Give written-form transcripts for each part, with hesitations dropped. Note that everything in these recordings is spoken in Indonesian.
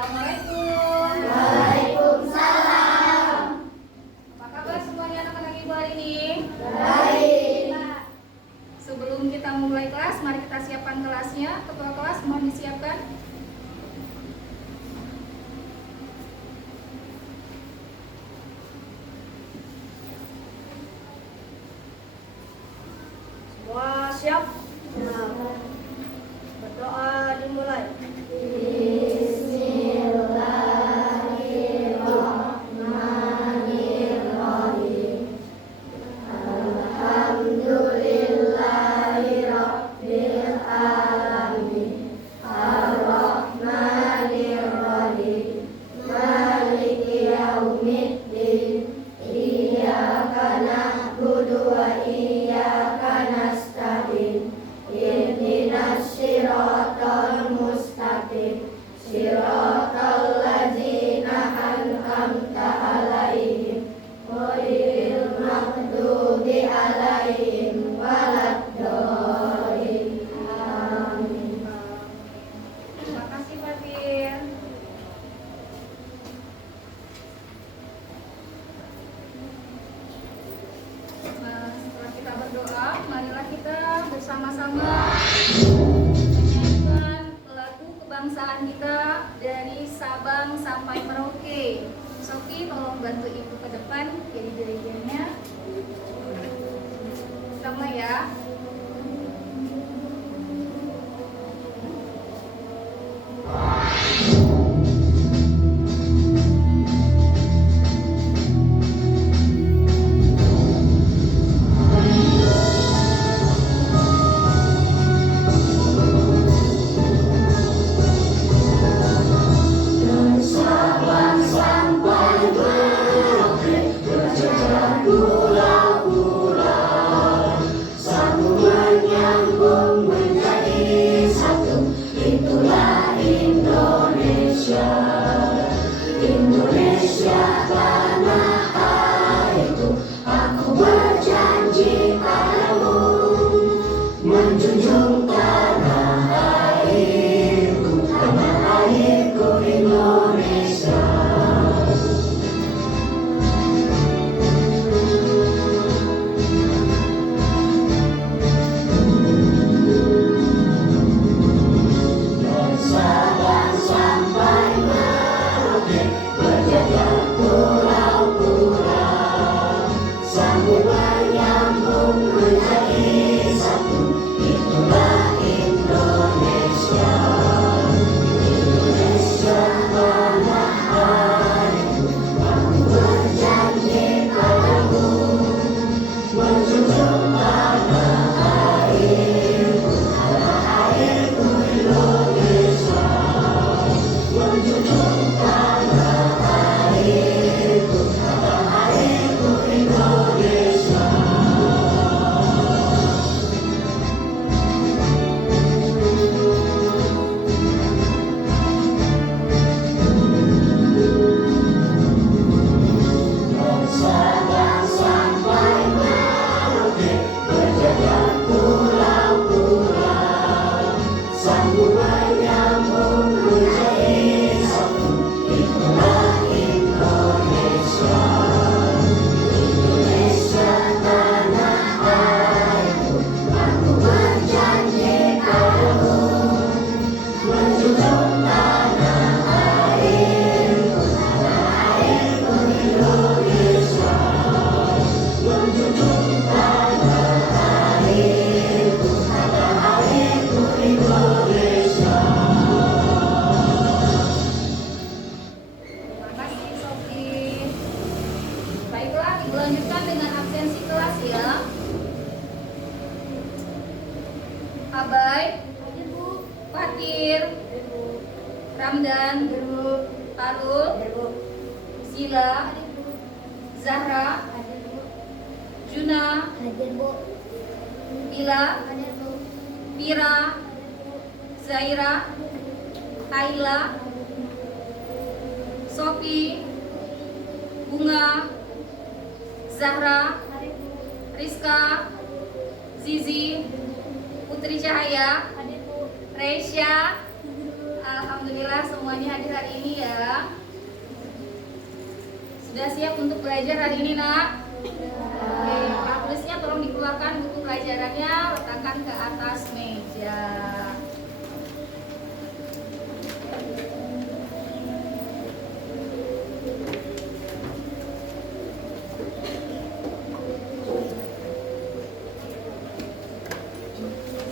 Assalamualaikum. Waalaikumsalam. Apa kabar semuanya anak-anak ibu hari ini? Baik. Sebelum kita mulai kelas, mari kita siapkan kelasnya. Ketua kelas mohon disiapkan. Semua siap? Berdoa dimulai. Bismillahirrahmanirrahim. Alhamdulillahirabbil alamin. Arrahmanirrahim. Maliki yaumiddin. Iyyaka na'budu wa iyyaka nasta'in. Ihdinas siratal mustaqim. Siratal ladzina an'amta 'alaihim ghairil maghdubi 'alaihim waladdallin. Amin. Terima kasih Fatir. Setelah kita berdoa, marilah kita bersama-sama menyanyikan lagu kebangsaan kita dari Sabang sampai Merauke. Sofi, tolong bantu ibu ke depan jadi dirigennya. Sama ya. Sabang sampai Merauke berjalan pulau-pulau, sambung menyambung menjadi satu. Itulah Indonesia, Indonesia tanah airku. Aku berjanji padamu menjunjung tanah airku Indonesia. Dari Sabang sampai Merauke berjajar pulau-pulau, sambung menyambung menjadi satu. Itulah Indonesia, Indonesia tanah airku. Aku berjanji padamu menjunjung tanah airku Indonesia, menjunjung tanah airku Indonesia. Dari Sabang sampai Merauke berjajar pulau-pulau, sambung menyambung menjadi satu. Itulah Indonesia, Indonesia tanah airku. Aku berjanji padamu menjunjung tanah airku Indonesia, menjunjung tanah airku Indonesia. Terima kasih Sofi. Baiklah, ibu lanjutkan dengan absensi kelas ya. Abai, Fatir, Ramdan, Parul, Zila, Zahra, Juna, Bila, Vira, Zaira, Ayla, Sofi, Bunga, Zahra, Rizka, Zizi, Putri Cahaya, Reisha, Alhamdulillah. Alhamdulillah semuanya hadir hari ini ya. Sudah siap untuk belajar hari ini nak? Oke, tulisnya tolong dikeluarkan buku pelajarannya, letakkan ke atas meja.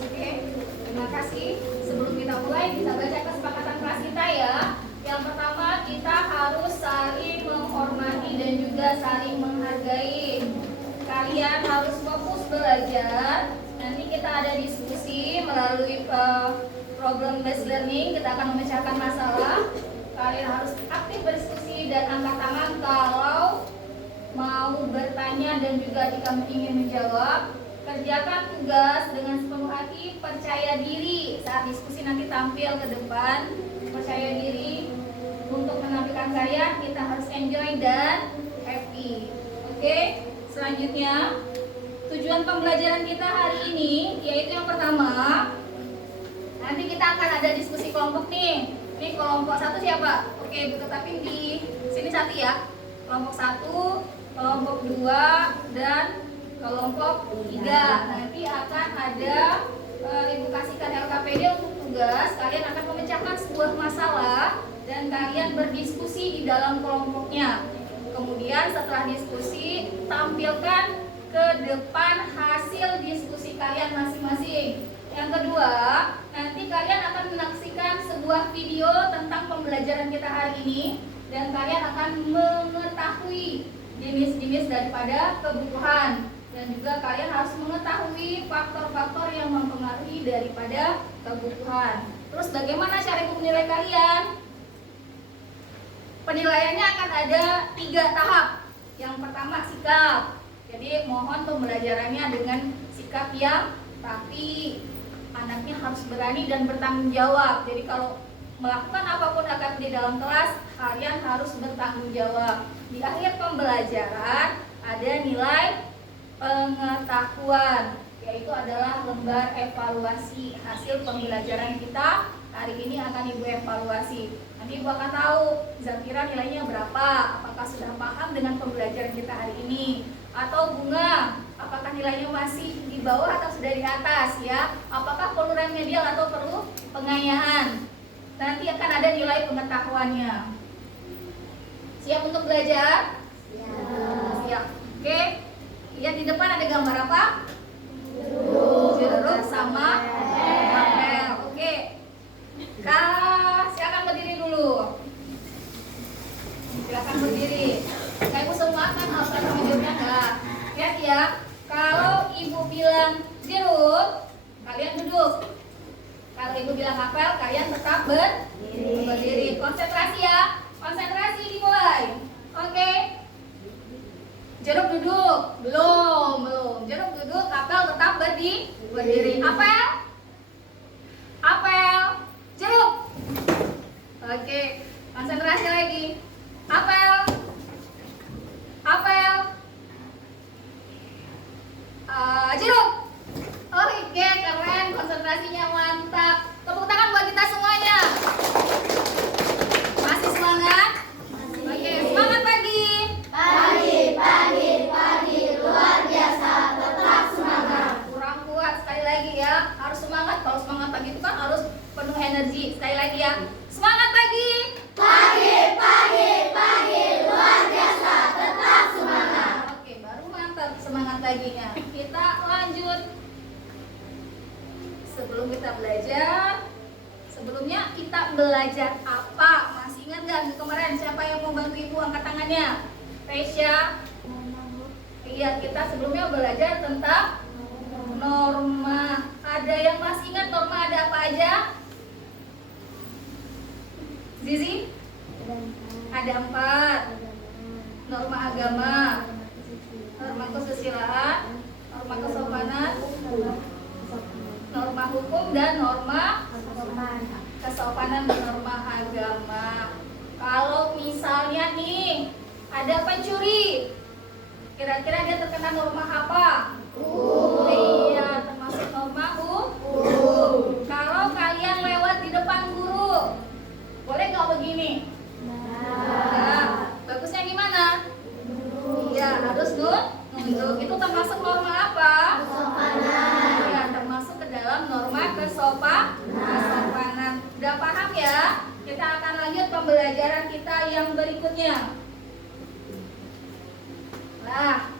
Oke, terima kasih. Sebelum kita mulai, kita baca kesepakatan kelas kita ya. Yang pertama, kita harus saling menghormati dan juga saling menghargai. Kalian harus fokus belajar. Nanti kita ada diskusi melalui problem based learning. Kita akan memecahkan masalah. Kalian harus aktif berdiskusi dan angkat tangan kalau mau bertanya dan juga jika ingin menjawab. Kerjakan tugas dengan sepenuh hati, percaya diri saat diskusi nanti tampil ke depan. Percaya diri untuk menampilkan karya, kita harus enjoy dan happy. Oke, selanjutnya tujuan pembelajaran kita hari ini yaitu yang pertama, nanti kita akan ada diskusi kelompok nih. Ini kelompok satu siapa? Oke, tetapi di sini satu ya. Kelompok satu, kelompok dua, dan kelompok 3. Nanti akan ada Ibu kasihkan LKPD untuk tugas. Kalian akan memecahkan sebuah masalah dan kalian berdiskusi di dalam kelompoknya. Kemudian setelah diskusi, tampilkan ke depan hasil diskusi kalian masing-masing. Yang kedua, nanti kalian akan menyaksikan sebuah video tentang pembelajaran kita hari ini dan kalian akan mengetahui jenis-jenis daripada kebutuhan. Dan juga kalian harus mengetahui faktor-faktor yang mempengaruhi daripada kebutuhan. Terus bagaimana cara menilai kalian? Penilaiannya akan ada 3 tahap. Yang pertama sikap. Jadi mohon pembelajarannya dengan sikap yang rapi. Anaknya harus berani dan bertanggung jawab. Jadi kalau melakukan apapun akan di dalam kelas, kalian harus bertanggung jawab. Di akhir pembelajaran ada nilai pengetahuan, yaitu adalah lembar evaluasi hasil pembelajaran kita hari ini akan Ibu evaluasi. Nanti Ibu akan tahu Zafira nilainya berapa, apakah sudah paham dengan pembelajaran kita hari ini, atau Bunga apakah nilainya masih di bawah atau sudah di atas ya, apakah perlu remedial atau perlu pengayaan. Nanti akan ada nilai pengetahuannya. Siap untuk belajar? Siap. Oke. Lihat di depan ada gambar apa? Jeruk sama apel. Oke. Silakan berdiri dulu. Silakan berdiri. Ibu semua kan harus ada menjawabnya enggak? Lihat ya. Kalau Ibu bilang jeruk, kalian duduk. Kalau Ibu bilang apel, kalian tetap berdiri. Konsentrasi ya. Konsentrasi dimulai. Oke. Jeruk duduk, belum. Jeruk duduk, apel tetap berdiri. Apel, jeruk. Oke, konsentrasi lagi. Apel, jeruk. Oke, keren, konsentrasinya mantap. Tepuk tangan buat kita semuanya. Masih semangat? Oke, semangat pagi. Pagi, luar biasa, tetap semangat. Kurang kuat, sekali lagi ya. Harus semangat, kalau semangat pagi itu kan harus penuh energi. Sekali lagi ya. Semangat pagi. Pagi, luar biasa, tetap semangat. Oke, baru mantap semangat paginya. Kita lanjut. Sebelum kita belajar, sebelumnya kita belajar apa? Masih ingat nggak kemarin siapa yang mau bantu Ibu angkat tangannya? Resya. Iya, kita sebelumnya belajar tentang norma. Ada yang masih ingat norma ada apa aja? Zizi? Ada 4. Norma agama, norma kesusilaan, norma kesopanan, norma hukum, dan norma kesopanan dan norma agama. Kalau misalnya nih ada pencuri, kira-kira dia terkena norma apa? Iya, termasuk norma hukum. Kalau kalian lewat di depan guru, ya. Kita akan lanjut pembelajaran kita yang berikutnya. Nah,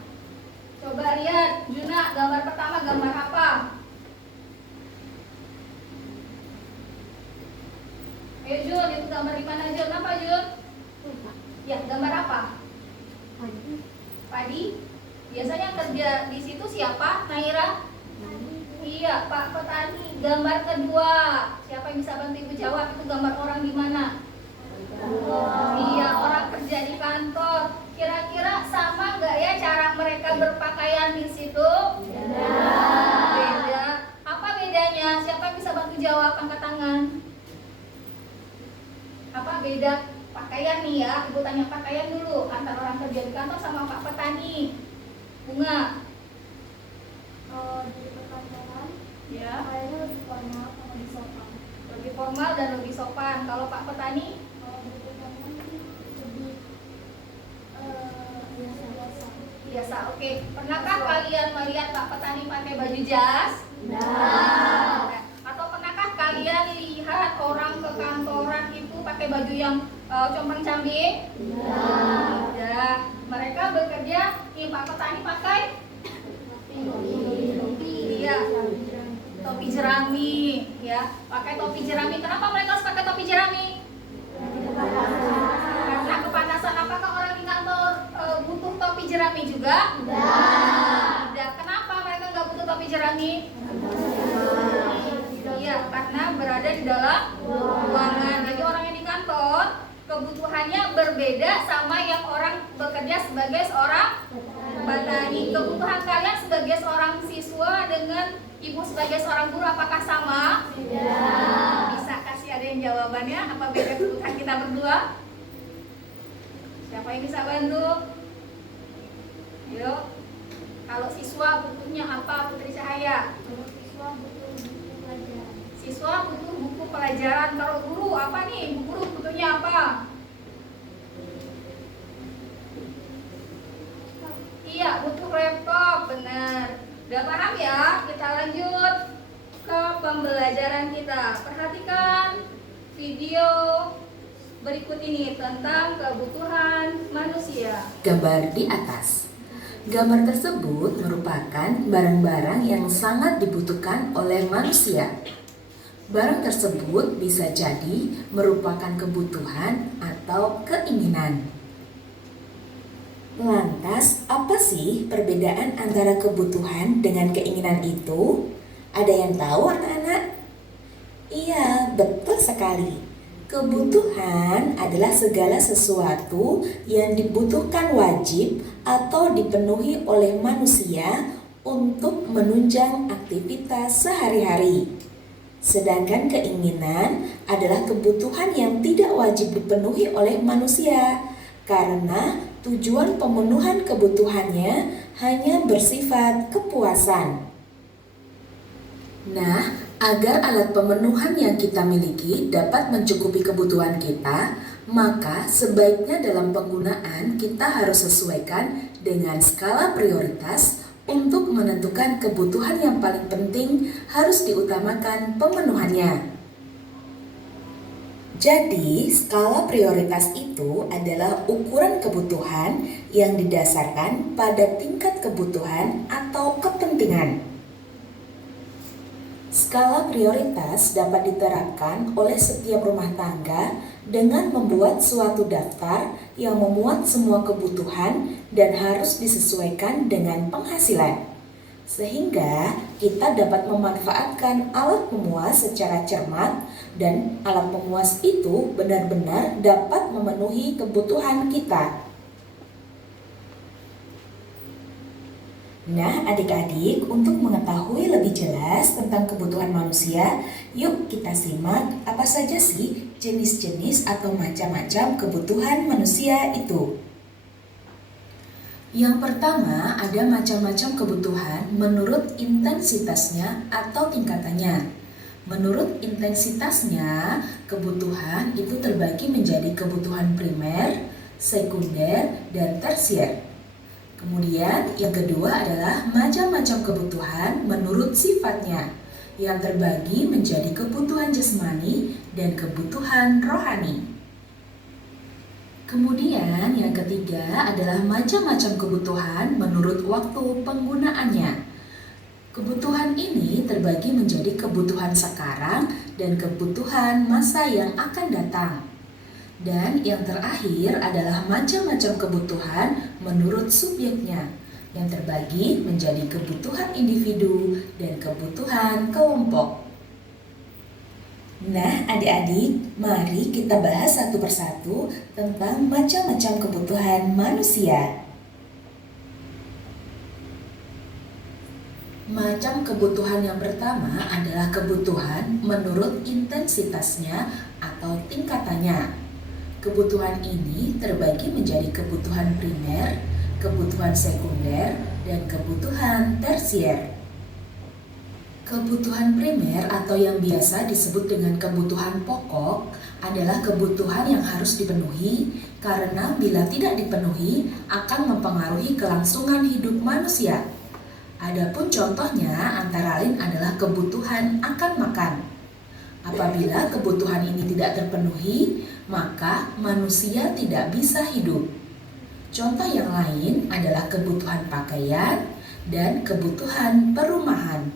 coba lihat Juna, gambar pertama gambar apa? Jun, itu gambar di mana Jun? Apa Jun? Ya, gambar apa? Padi. Biasanya kerja di situ siapa? Naira? Iya, Pak Petani. Gambar kedua, siapa yang bisa bantu Ibu jawab? Itu gambar orang di mana? Iya, orang kerja di kantor. Kira-kira sama nggak ya cara mereka berpakaian di situ? Beda. Apa bedanya? Siapa yang bisa bantu jawab? Angkat tangan. Apa beda pakaian nih ya? Ibu tanya pakaian dulu antara orang kerja di kantor sama Pak Petani. Bunga. Di perkantoran Ya. kayaknya lebih formal sama lebih sopan. Lebih formal dan lebih sopan. Kalau Pak Petani? Kalau di perkantoran lebih biasa-biasa. Biasa, oke. Pernahkah kalian melihat Pak Petani pakai baju jas? Nah. Atau pernahkah kalian lihat orang ke kantoran itu pakai baju yang compang-camping? Ya. Mereka bekerja, nih Pak Petani pakai iya, topi jerami, ya. Pakai topi jerami. Kenapa mereka harus pakai topi jerami? Karena kepanasan. Apakah orang di kantor butuh topi jerami juga? Tidak. Kenapa mereka nggak butuh topi jerami? Iya, karena berada di dalam ruangan. Jadi orang yang di kantor kebutuhannya berbeda sama yang orang bekerja sebagai seorang petani. Kebutuhan kalian sebagai seorang siswa dengan ibu sebagai seorang guru apakah sama? Tidak. Bisa kasih ada yang jawabannya? Apa beda kebutuhan kita berdua? Siapa yang bisa bantu? Yuk. Kalau siswa butuhnya apa, Putri Cahaya? Siswa butuh buku pelajaran. Siswa butuh buku pelajaran. Kalau guru apa nih? Bu guru butuhnya apa? Iya, butuh laptop, benar. Udah paham ya? Kita lanjut ke pembelajaran kita. Perhatikan video berikut ini tentang kebutuhan manusia. Gambar di atas. Gambar tersebut merupakan barang-barang yang sangat dibutuhkan oleh manusia. Barang tersebut bisa jadi merupakan kebutuhan atau keinginan. Lantas, apa sih perbedaan antara kebutuhan dengan keinginan itu? Ada yang tahu, anak-anak? Iya, betul sekali. Kebutuhan adalah segala sesuatu yang dibutuhkan wajib atau dipenuhi oleh manusia untuk menunjang aktivitas sehari-hari. Sedangkan keinginan adalah kebutuhan yang tidak wajib dipenuhi oleh manusia karena tujuan pemenuhan kebutuhannya hanya bersifat kepuasan. Nah, agar alat pemenuhan yang kita miliki dapat mencukupi kebutuhan kita, maka sebaiknya dalam penggunaan kita harus sesuaikan dengan skala prioritas untuk menentukan kebutuhan yang paling penting harus diutamakan pemenuhannya. Jadi, skala prioritas itu adalah ukuran kebutuhan yang didasarkan pada tingkat kebutuhan atau kepentingan. Skala prioritas dapat diterapkan oleh setiap rumah tangga dengan membuat suatu daftar yang memuat semua kebutuhan dan harus disesuaikan dengan penghasilan. Sehingga kita dapat memanfaatkan alat pemuas secara cermat dan alat pemuas itu benar-benar dapat memenuhi kebutuhan kita. Nah, adik-adik, untuk mengetahui lebih jelas tentang kebutuhan manusia, yuk kita simak apa saja sih jenis-jenis atau macam-macam kebutuhan manusia itu. Yang pertama, ada macam-macam kebutuhan menurut intensitasnya atau tingkatannya. Menurut intensitasnya, kebutuhan itu terbagi menjadi kebutuhan primer, sekunder, dan tersier. Kemudian yang kedua adalah macam-macam kebutuhan menurut sifatnya yang terbagi menjadi kebutuhan jasmani dan kebutuhan rohani. Kemudian yang ketiga adalah macam-macam kebutuhan menurut waktu penggunaannya. Kebutuhan ini terbagi menjadi kebutuhan sekarang dan kebutuhan masa yang akan datang. Dan yang terakhir adalah macam-macam kebutuhan menurut subjeknya, yang terbagi menjadi kebutuhan individu dan kebutuhan kelompok. Nah, adik-adik, mari kita bahas satu persatu tentang macam-macam kebutuhan manusia. Macam kebutuhan yang pertama adalah kebutuhan menurut intensitasnya atau tingkatannya. Kebutuhan ini terbagi menjadi kebutuhan primer, kebutuhan sekunder, dan kebutuhan tersier. Kebutuhan primer atau yang biasa disebut dengan kebutuhan pokok adalah kebutuhan yang harus dipenuhi karena bila tidak dipenuhi akan mempengaruhi kelangsungan hidup manusia. Adapun contohnya antara lain adalah kebutuhan akan makan. Apabila kebutuhan ini tidak terpenuhi, maka manusia tidak bisa hidup. Contoh yang lain adalah kebutuhan pakaian dan kebutuhan perumahan.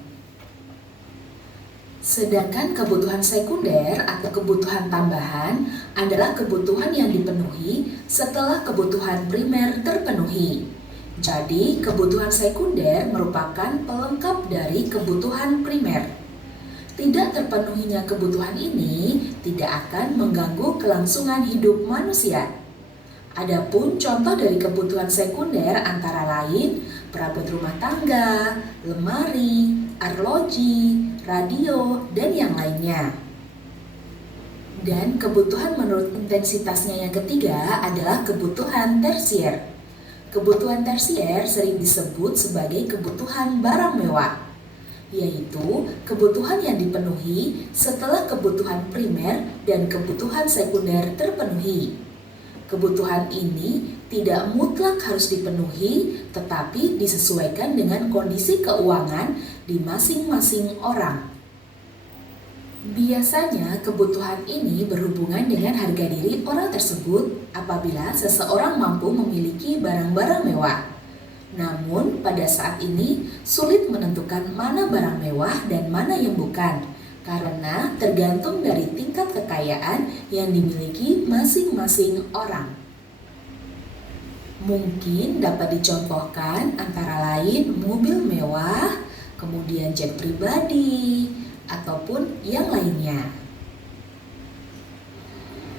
Sedangkan kebutuhan sekunder atau kebutuhan tambahan adalah kebutuhan yang dipenuhi setelah kebutuhan primer terpenuhi. Jadi, kebutuhan sekunder merupakan pelengkap dari kebutuhan primer. Tidak terpenuhinya kebutuhan ini tidak akan mengganggu kelangsungan hidup manusia. Adapun contoh dari kebutuhan sekunder antara lain perabot rumah tangga, lemari, arloji, radio, dan yang lainnya. Dan kebutuhan menurut intensitasnya yang ketiga adalah kebutuhan tersier. Kebutuhan tersier sering disebut sebagai kebutuhan barang mewah, yaitu kebutuhan yang dipenuhi setelah kebutuhan primer dan kebutuhan sekunder terpenuhi. Kebutuhan ini tidak mutlak harus dipenuhi, tetapi disesuaikan dengan kondisi keuangan di masing-masing orang. Biasanya kebutuhan ini berhubungan dengan harga diri orang tersebut apabila seseorang mampu memiliki barang-barang mewah. Namun pada saat ini sulit menentukan mana barang mewah dan mana yang bukan, karena tergantung dari tingkat kekayaan yang dimiliki masing-masing orang. Mungkin dapat dicontohkan antara lain mobil mewah, kemudian jet pribadi, ataupun yang lainnya.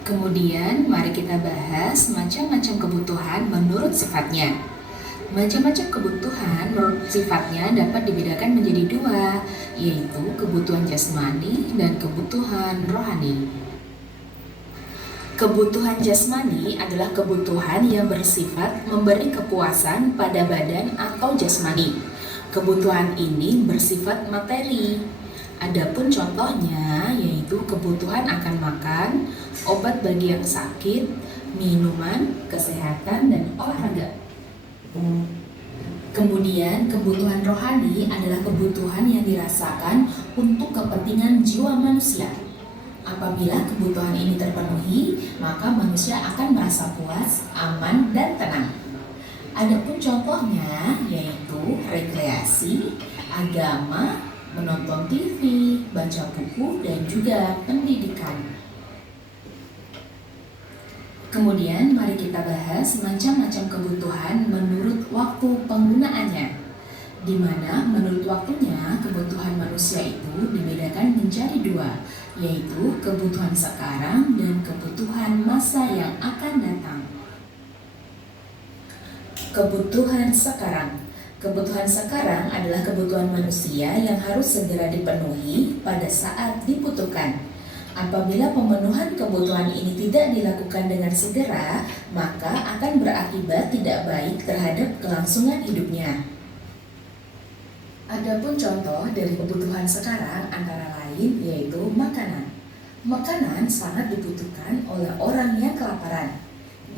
Kemudian mari kita bahas macam-macam kebutuhan menurut sifatnya. Macam-macam kebutuhan menurut sifatnya dapat dibedakan menjadi dua, yaitu kebutuhan jasmani dan kebutuhan rohani. Kebutuhan jasmani adalah kebutuhan yang bersifat memberi kepuasan pada badan atau jasmani. Kebutuhan ini bersifat materi. Adapun contohnya yaitu kebutuhan akan makan, obat bagi yang sakit, minuman, kesehatan, dan olahraga. Kemudian kebutuhan rohani adalah kebutuhan yang dirasakan untuk kepentingan jiwa manusia. Apabila kebutuhan ini terpenuhi, maka manusia akan merasa puas, aman, dan tenang. Adapun contohnya yaitu rekreasi, agama, menonton TV, baca buku, dan juga pendidikan. Kemudian mari kita bahas macam-macam kebutuhan menurut waktu penggunaannya, di mana menurut waktunya kebutuhan manusia itu dibedakan menjadi dua, yaitu kebutuhan sekarang dan kebutuhan masa yang akan datang. Kebutuhan sekarang. Kebutuhan sekarang adalah kebutuhan manusia yang harus segera dipenuhi pada saat dibutuhkan. Apabila pemenuhan kebutuhan ini tidak dilakukan dengan segera, maka akan berakibat tidak baik terhadap kelangsungan hidupnya. Adapun contoh dari kebutuhan sekarang antara lain yaitu makanan. Makanan sangat dibutuhkan oleh orang yang kelaparan,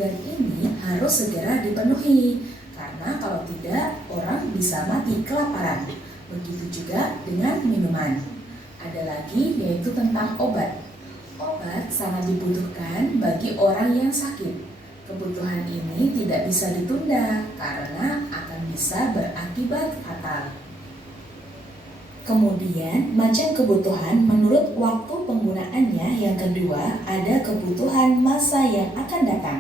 dan ini harus segera dipenuhi, karena kalau tidak orang bisa mati kelaparan. Begitu juga dengan minuman. Ada lagi yaitu tentang obat. Obat sangat dibutuhkan bagi orang yang sakit. Kebutuhan ini tidak bisa ditunda karena akan bisa berakibat fatal. Kemudian, macam kebutuhan menurut waktu penggunaannya yang kedua ada kebutuhan masa yang akan datang.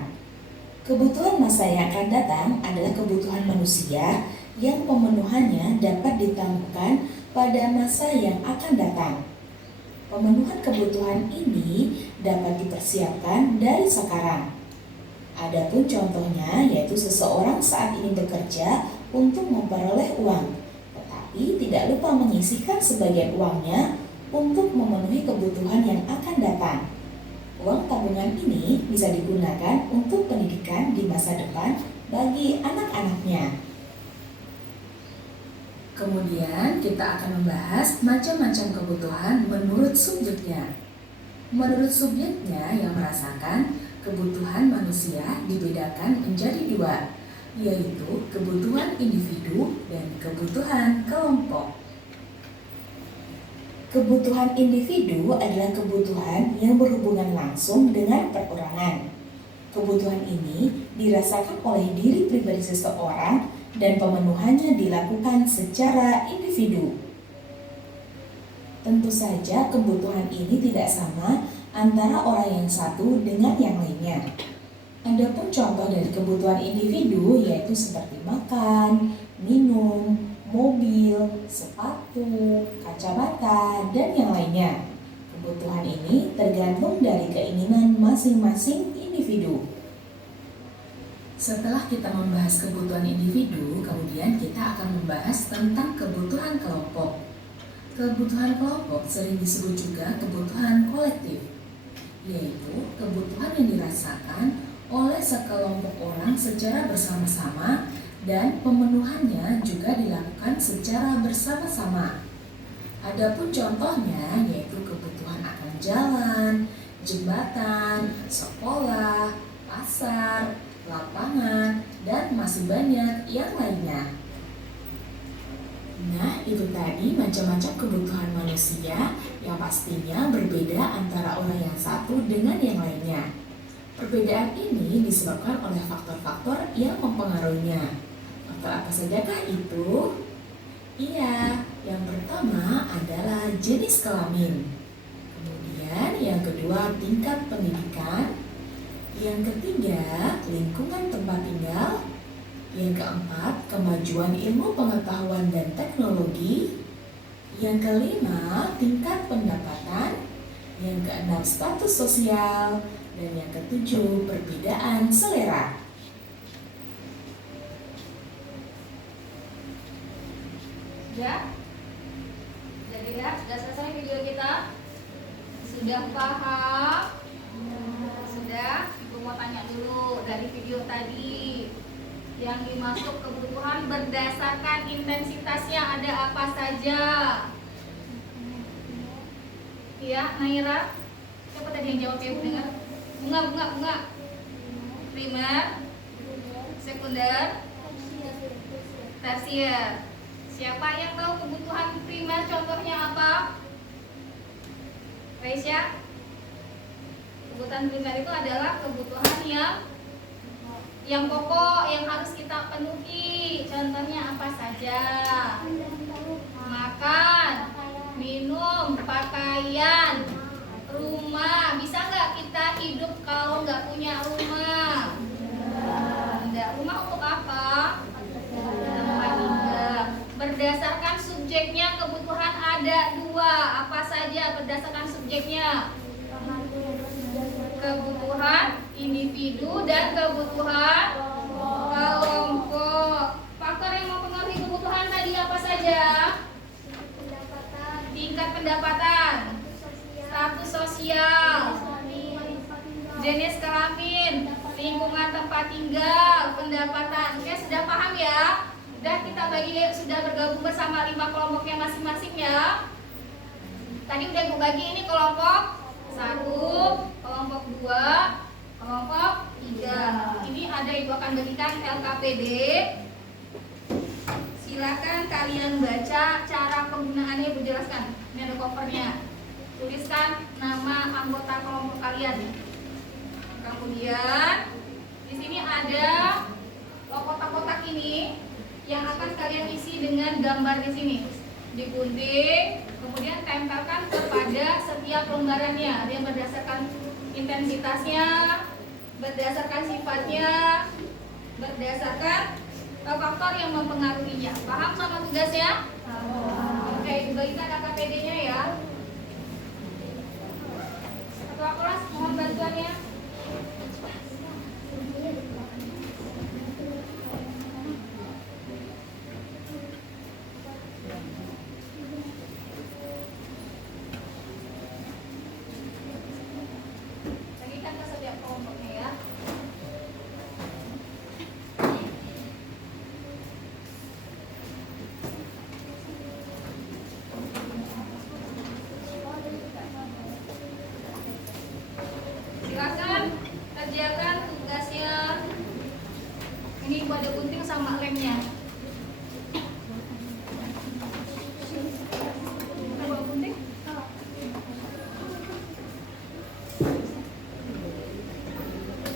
Kebutuhan masa yang akan datang adalah kebutuhan manusia yang pemenuhannya dapat ditangguhkan pada masa yang akan datang. Pemenuhan kebutuhan ini dapat dipersiapkan dari sekarang. Adapun contohnya yaitu seseorang saat ini bekerja untuk memperoleh uang, tetapi tidak lupa menyisihkan sebagian uangnya untuk memenuhi kebutuhan yang akan datang. Uang tabungan ini bisa digunakan untuk pendidikan di masa depan bagi anak-anaknya. Kemudian kita akan membahas macam-macam kebutuhan menurut subjeknya. Menurut subjeknya yang merasakan, kebutuhan manusia dibedakan menjadi dua, yaitu kebutuhan individu dan kebutuhan kelompok. Kebutuhan individu adalah kebutuhan yang berhubungan langsung dengan perorangan. Kebutuhan ini dirasakan oleh diri pribadi seseorang dan pemenuhannya dilakukan secara individu. Tentu saja kebutuhan ini tidak sama antara orang yang satu dengan yang lainnya. Adapun contoh dari kebutuhan individu yaitu seperti makan, minum, mobil, sepatu, kacamata, dan yang lainnya. Kebutuhan ini tergantung dari keinginan masing-masing individu. Setelah kita membahas kebutuhan individu, kemudian kita akan membahas tentang kebutuhan kelompok. Kebutuhan kelompok sering disebut juga kebutuhan kolektif, yaitu kebutuhan yang dirasakan oleh sekelompok orang secara bersama-sama dan pemenuhannya juga dilakukan secara bersama-sama. Adapun contohnya yaitu kebutuhan akan jalan, jembatan, sekolah, pasar, lapangan, dan masih banyak yang lainnya. Nah, itu tadi macam-macam kebutuhan manusia yang pastinya berbeda antara orang yang satu dengan yang lainnya. Perbedaan ini disebabkan oleh faktor-faktor yang mempengaruhinya. Faktor apa sajakah itu? Iya, yang pertama adalah jenis kelamin. Kemudian yang kedua tingkat pendidikan. Yang ketiga, lingkungan tempat tinggal. Yang keempat, kemajuan ilmu pengetahuan dan teknologi. Yang kelima, tingkat pendapatan. Yang keenam, status sosial. Dan yang ketujuh, perbedaan selera. Ya? Jadi ya, sudah selesai video kita? Sudah paham? Sudah? Ibu mau tanya dulu dari video tadi. Yang dimasuk kebutuhan berdasarkan intensitasnya ada apa saja? Iya, Naira? Siapa tadi yang jawab ya, Bu dengar? Bunga. Primer, sekunder, tersier. Siapa yang tahu kebutuhan primer contohnya apa? Reisya? Kebutuhan primer itu adalah kebutuhan yang pokok yang harus kita penuhi. Contohnya apa saja? Makan, minum, pakaian, rumah. Bisa nggak kita hidup kalau nggak punya rumah? Tidak. Rumah untuk apa? Tempat tinggal. Berdasarkan subjeknya kebutuhan ada dua. Apa saja berdasarkan subjeknya? Kebutuhan individu dan kebutuhan kelompok. Faktor yang mempengaruhi kebutuhan tadi apa saja? Tingkat pendapatan, status sosial, jenis kelamin, lingkungan tempat tinggal, pendapatan. Oke, sudah paham ya? Sudah kita sudah bergabung bersama 5 kelompoknya masing-masing ya. Tadi udah gue bagi ini kelompok 1, kelompok 2, kelompok 3. Ini ada ibu akan berikan LKPD. Silakan kalian baca cara penggunaannya, ibu jelaskan. Ini ada covernya. Tuliskan nama anggota kelompok kalian. Kemudian di sini ada kotak-kotak ini yang akan kalian isi dengan gambar di sini. Digunting, kemudian tempelkan kepada setiap lembarannya. Ada yang berdasarkan intensitasnya, berdasarkan sifatnya, berdasarkan faktor yang mempengaruhinya. Paham sama tugasnya? Oke, dibagikan AKPD-nya ya. Ketua kelas mohon bantuannya. Bagikan ke setiap kelompoknya ya. Silakan kerjakan tugasnya. Ini ibu ada gunting sama lemnya. Ada bawa gunting?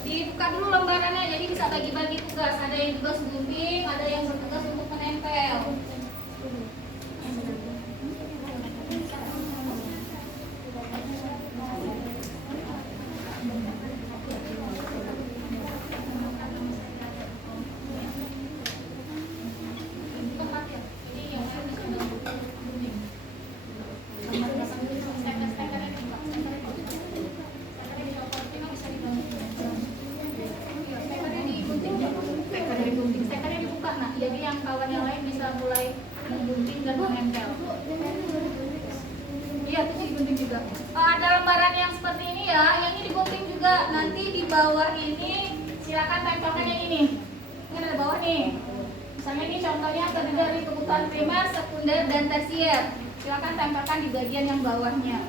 Dibuka dulu lembarannya, jadi bisa bagi-bagi tugas. Ada yang tugas gunting, ada yang bertugas untuk menempel. Stekernya dibuka, nah jadi yang kawan yang lain bisa mulai menggunting dan menempel. Iya, itu digunting juga. Ada lembaran yang seperti ini ya, yang ini digunting juga. Nanti di bawah ini silakan tempelkan yang ini. Ini ada bawah nih. Misalnya ini contohnya terdiri dari kebutuhan primer, sekunder, dan tersier. Silakan tempelkan di bagian yang bawahnya.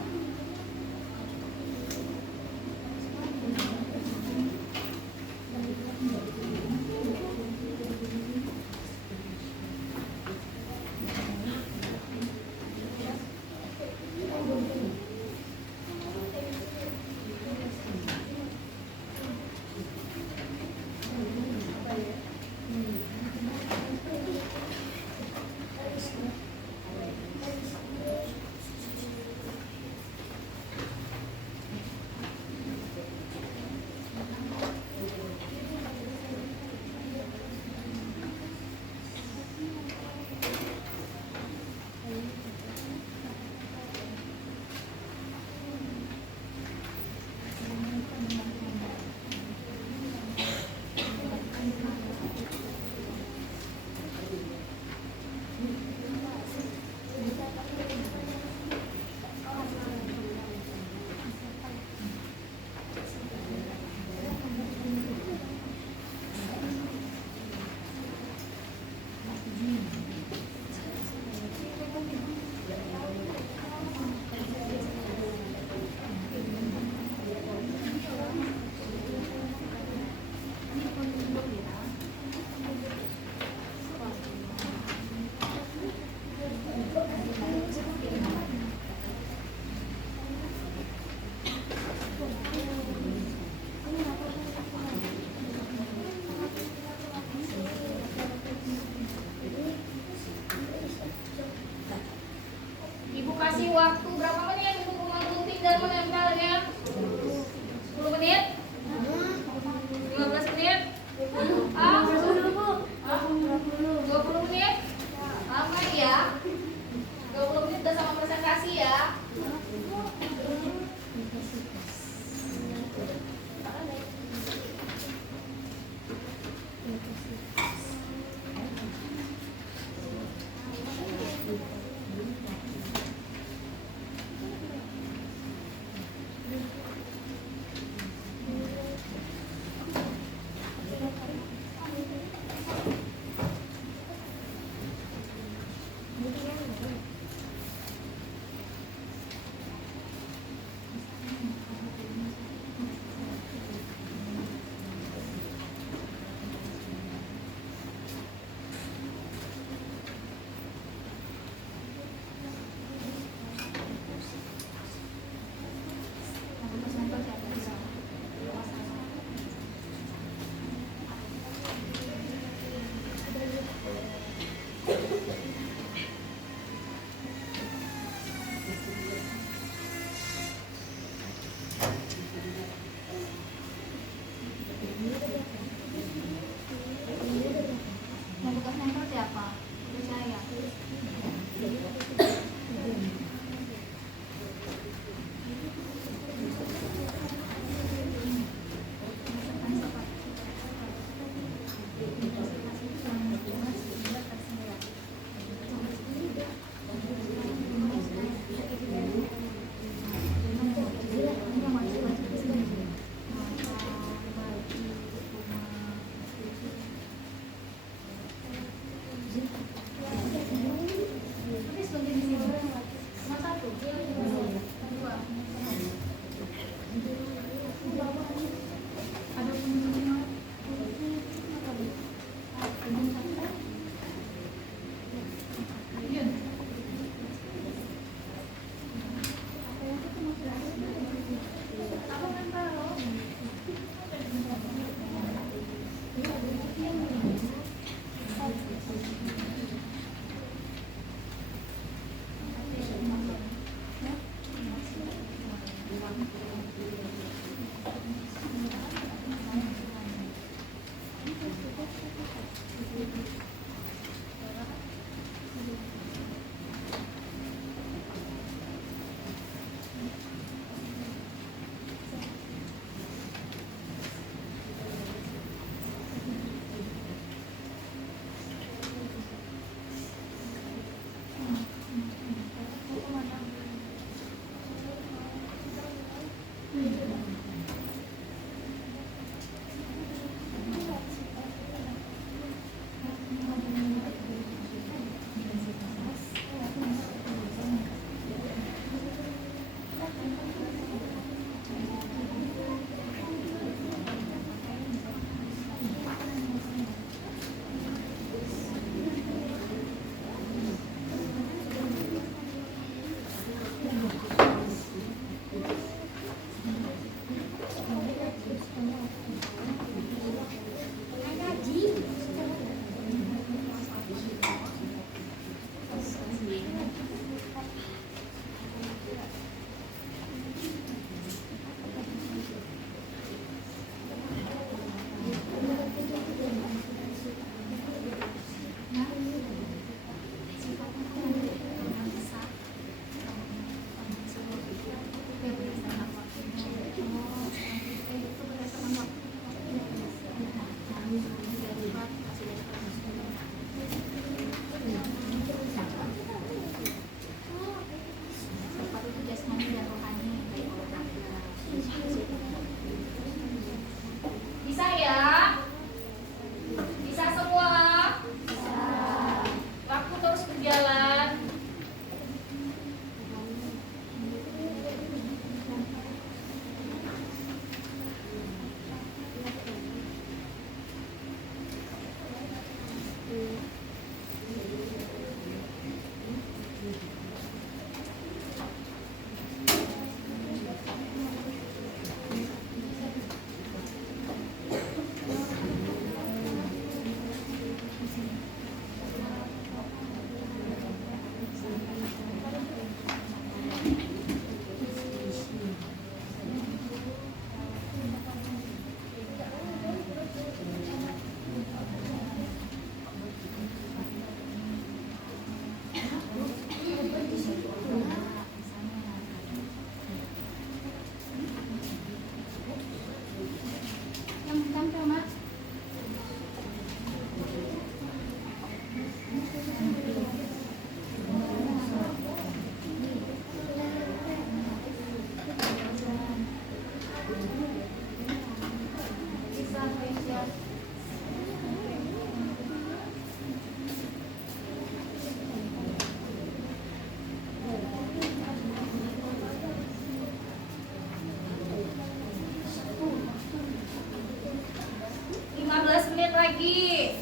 lagi.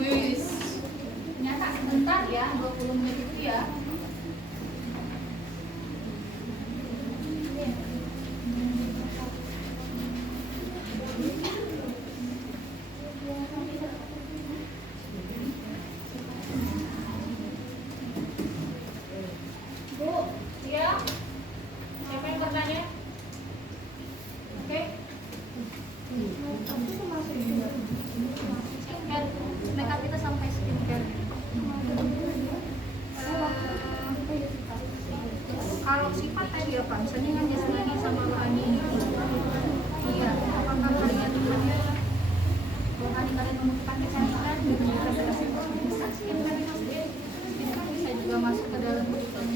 Wis. Ternyata sebentar ya, 20 menit itu ya. Bu, ya. Siapa yang bertanya? Oke. Skincare, makeup kita sampai skincare. Kalau sifat tadi apa? Misalnya kan Jasmine sama Ani. Iya, apakah kalian temannya? Kalau kalian menemukan kecantikan, bisa kasih skincare itu kan bisa juga masuk ke dalam kebutuhan.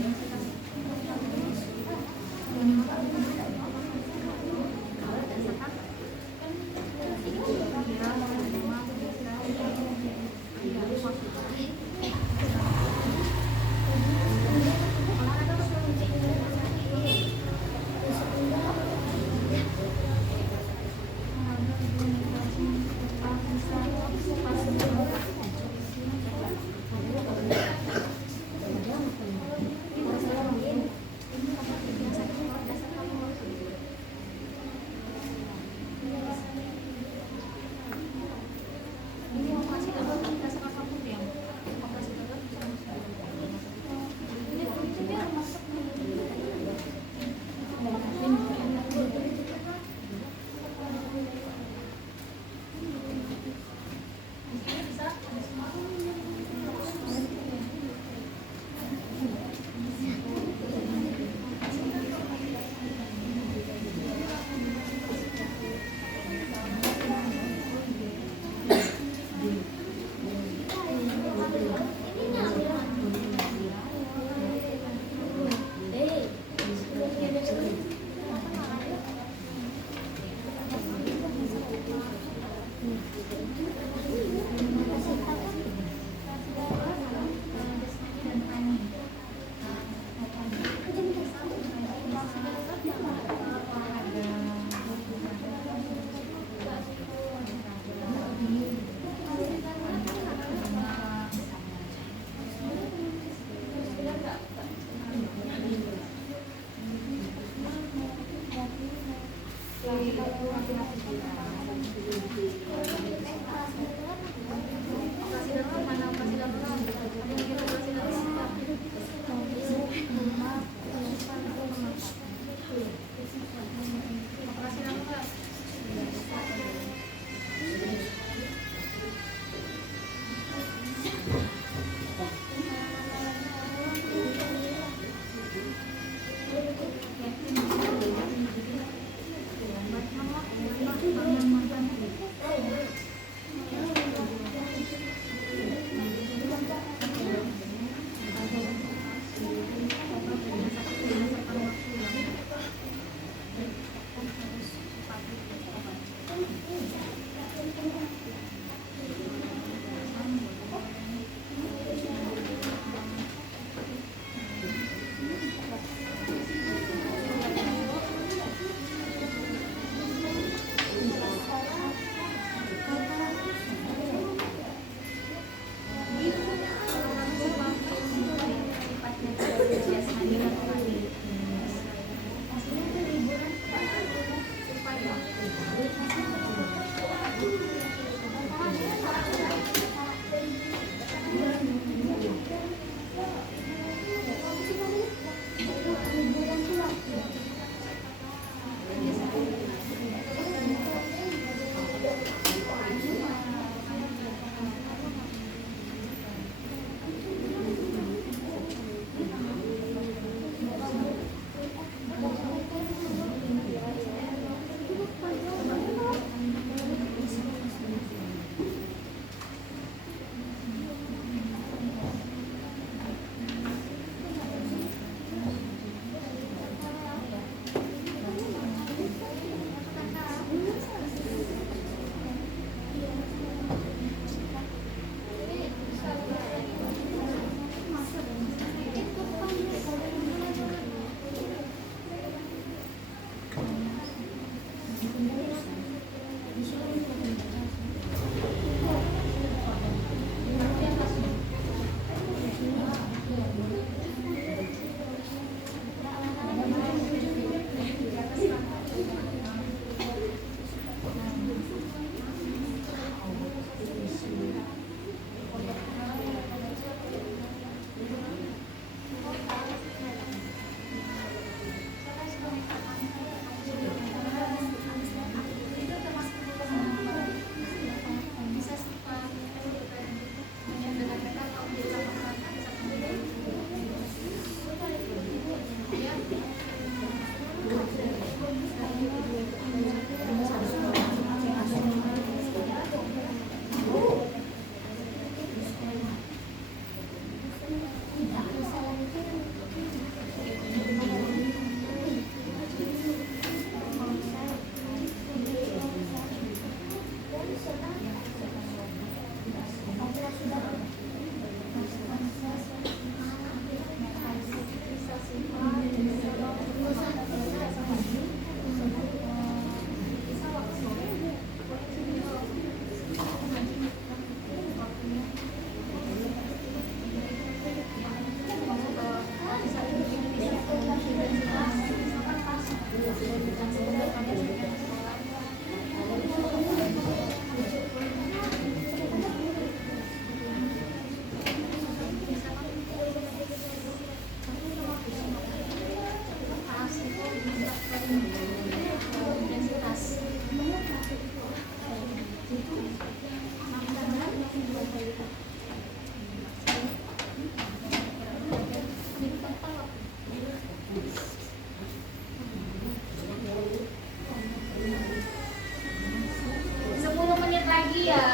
pagi ya.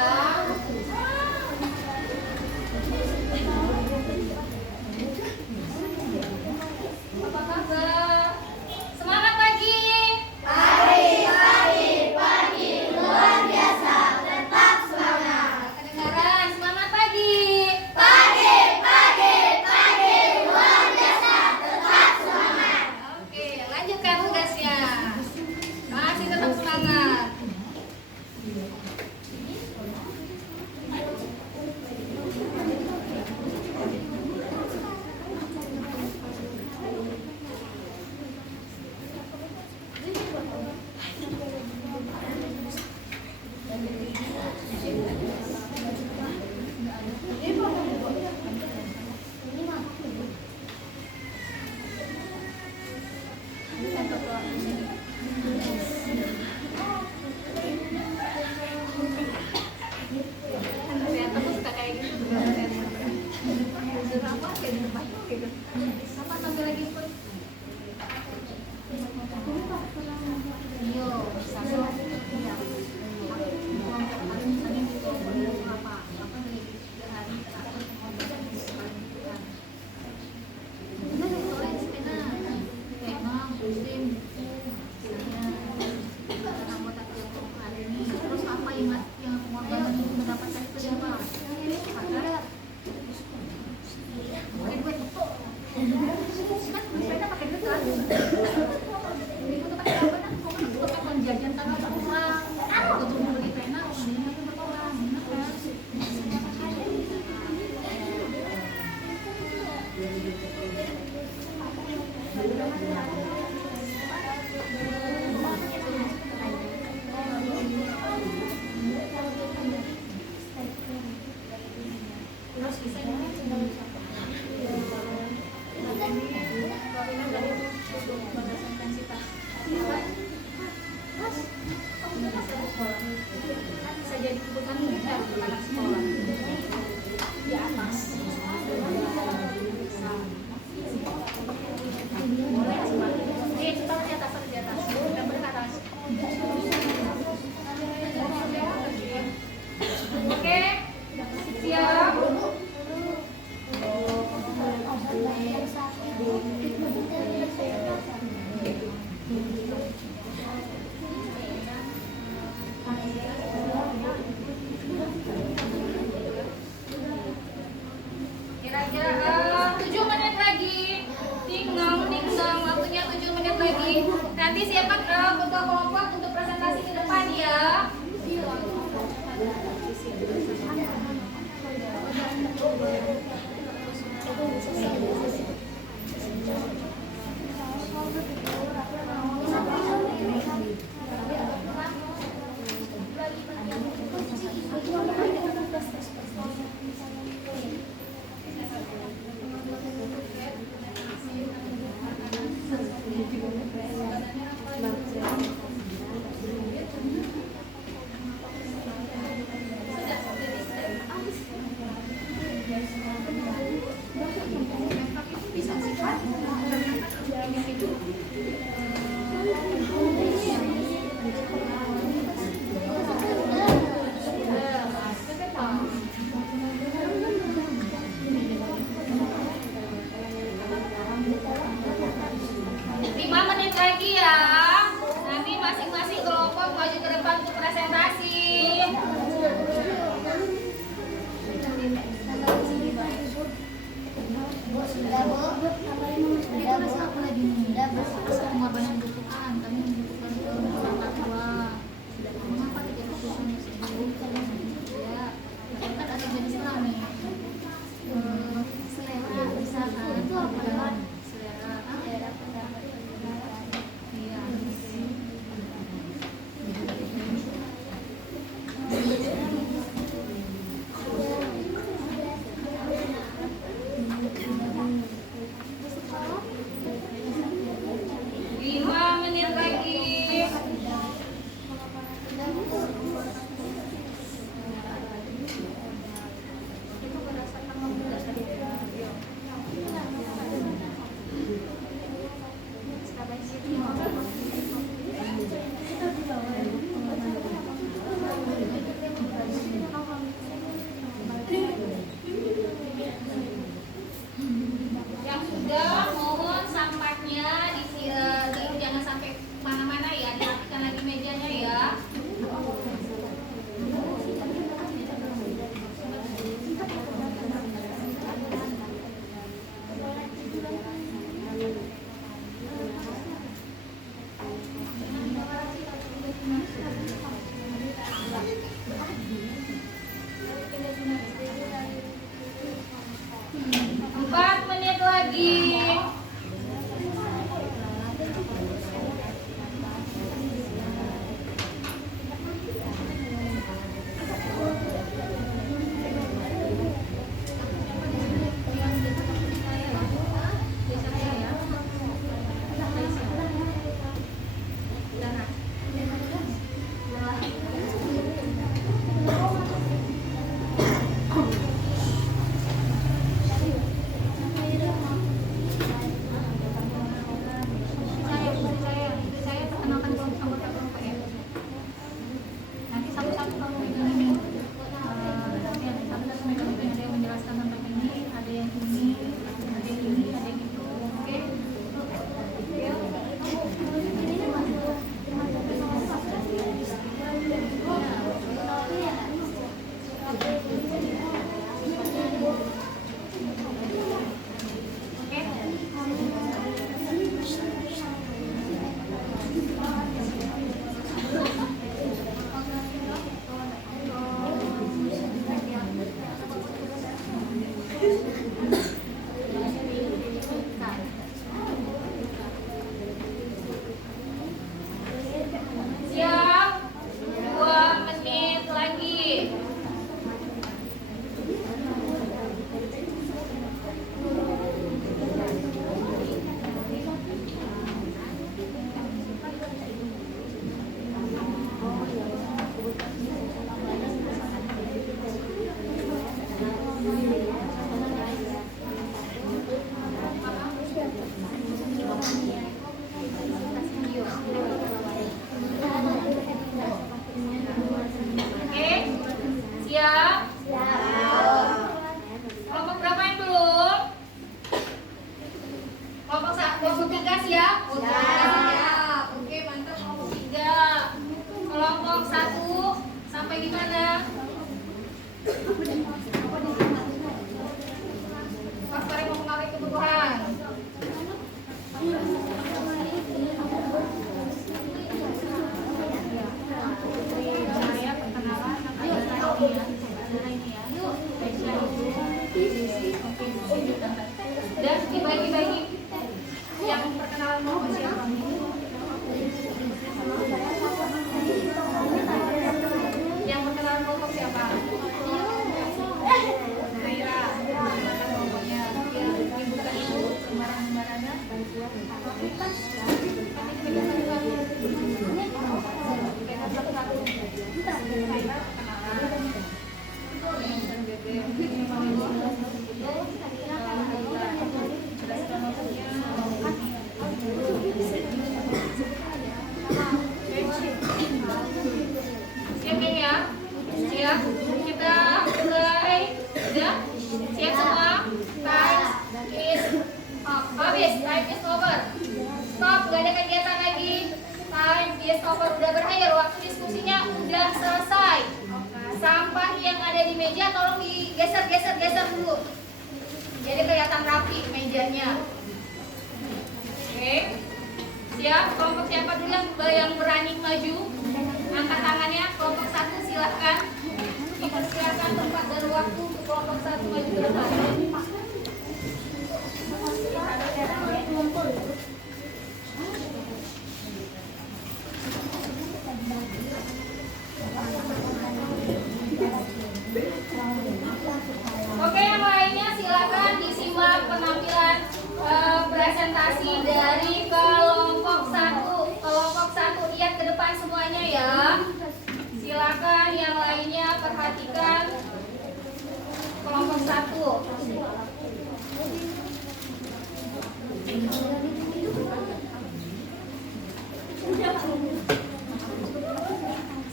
Apa kabar? Semangat pagi. Kedengaran, semangat pagi. Oke, lanjutkan tugasnya. Masih tetap semangat. Ternyata aku suka kayak gitu juga. Drama kayak gitu. Sama sambil lagi ikut. Yo, satu. Terus apa yang pengorbanan untuk mendapatkan itu siapa? Kan sepeda pakai duit kan? Itu tuh pakai apa kan? Kok kan itu pakai jajan tanpa orang. Untuk beli pena, belinya tuh berkurang, benar kan? Terus bisa bisa jadi kebutuhan kita untuk anak sekolah di atas. Kita di atas, kita beri ke atas. Oke, siap. 1 sampai di mana? Faktor yang mempengaruhi kebutuhan. Dan dibagi-bagi yang perkenalan kelompok siapa? Yang perkenalan kelompok siapa? Naira. Kelompoknya dibuka dulu sembarang-sembarangan. Siap ya? Siap? Kita mulai. Udah? Siap semua? Time is up. Habis, time is over. Stop, gak ada kegiatan lagi. Time is over, udah berakhir. Waktu diskusinya udah selesai. Sampah yang ada di meja tolong digeser dulu. Jadi kelihatan rapi mejanya. Oke. Siap? Kelompok siapa dulu yang berani maju? Angkat tangannya. Kelompok 1 silahkan. Dipersilakan tempat dan waktu untuk kelompok 1 maju ke depan. Oke, yang lainnya silakan disimak penampilan presentasi dari kelompok 1. Kelompok 1 lihat ke depan semuanya ya. Silakan yang lainnya perhatikan kelompok 1.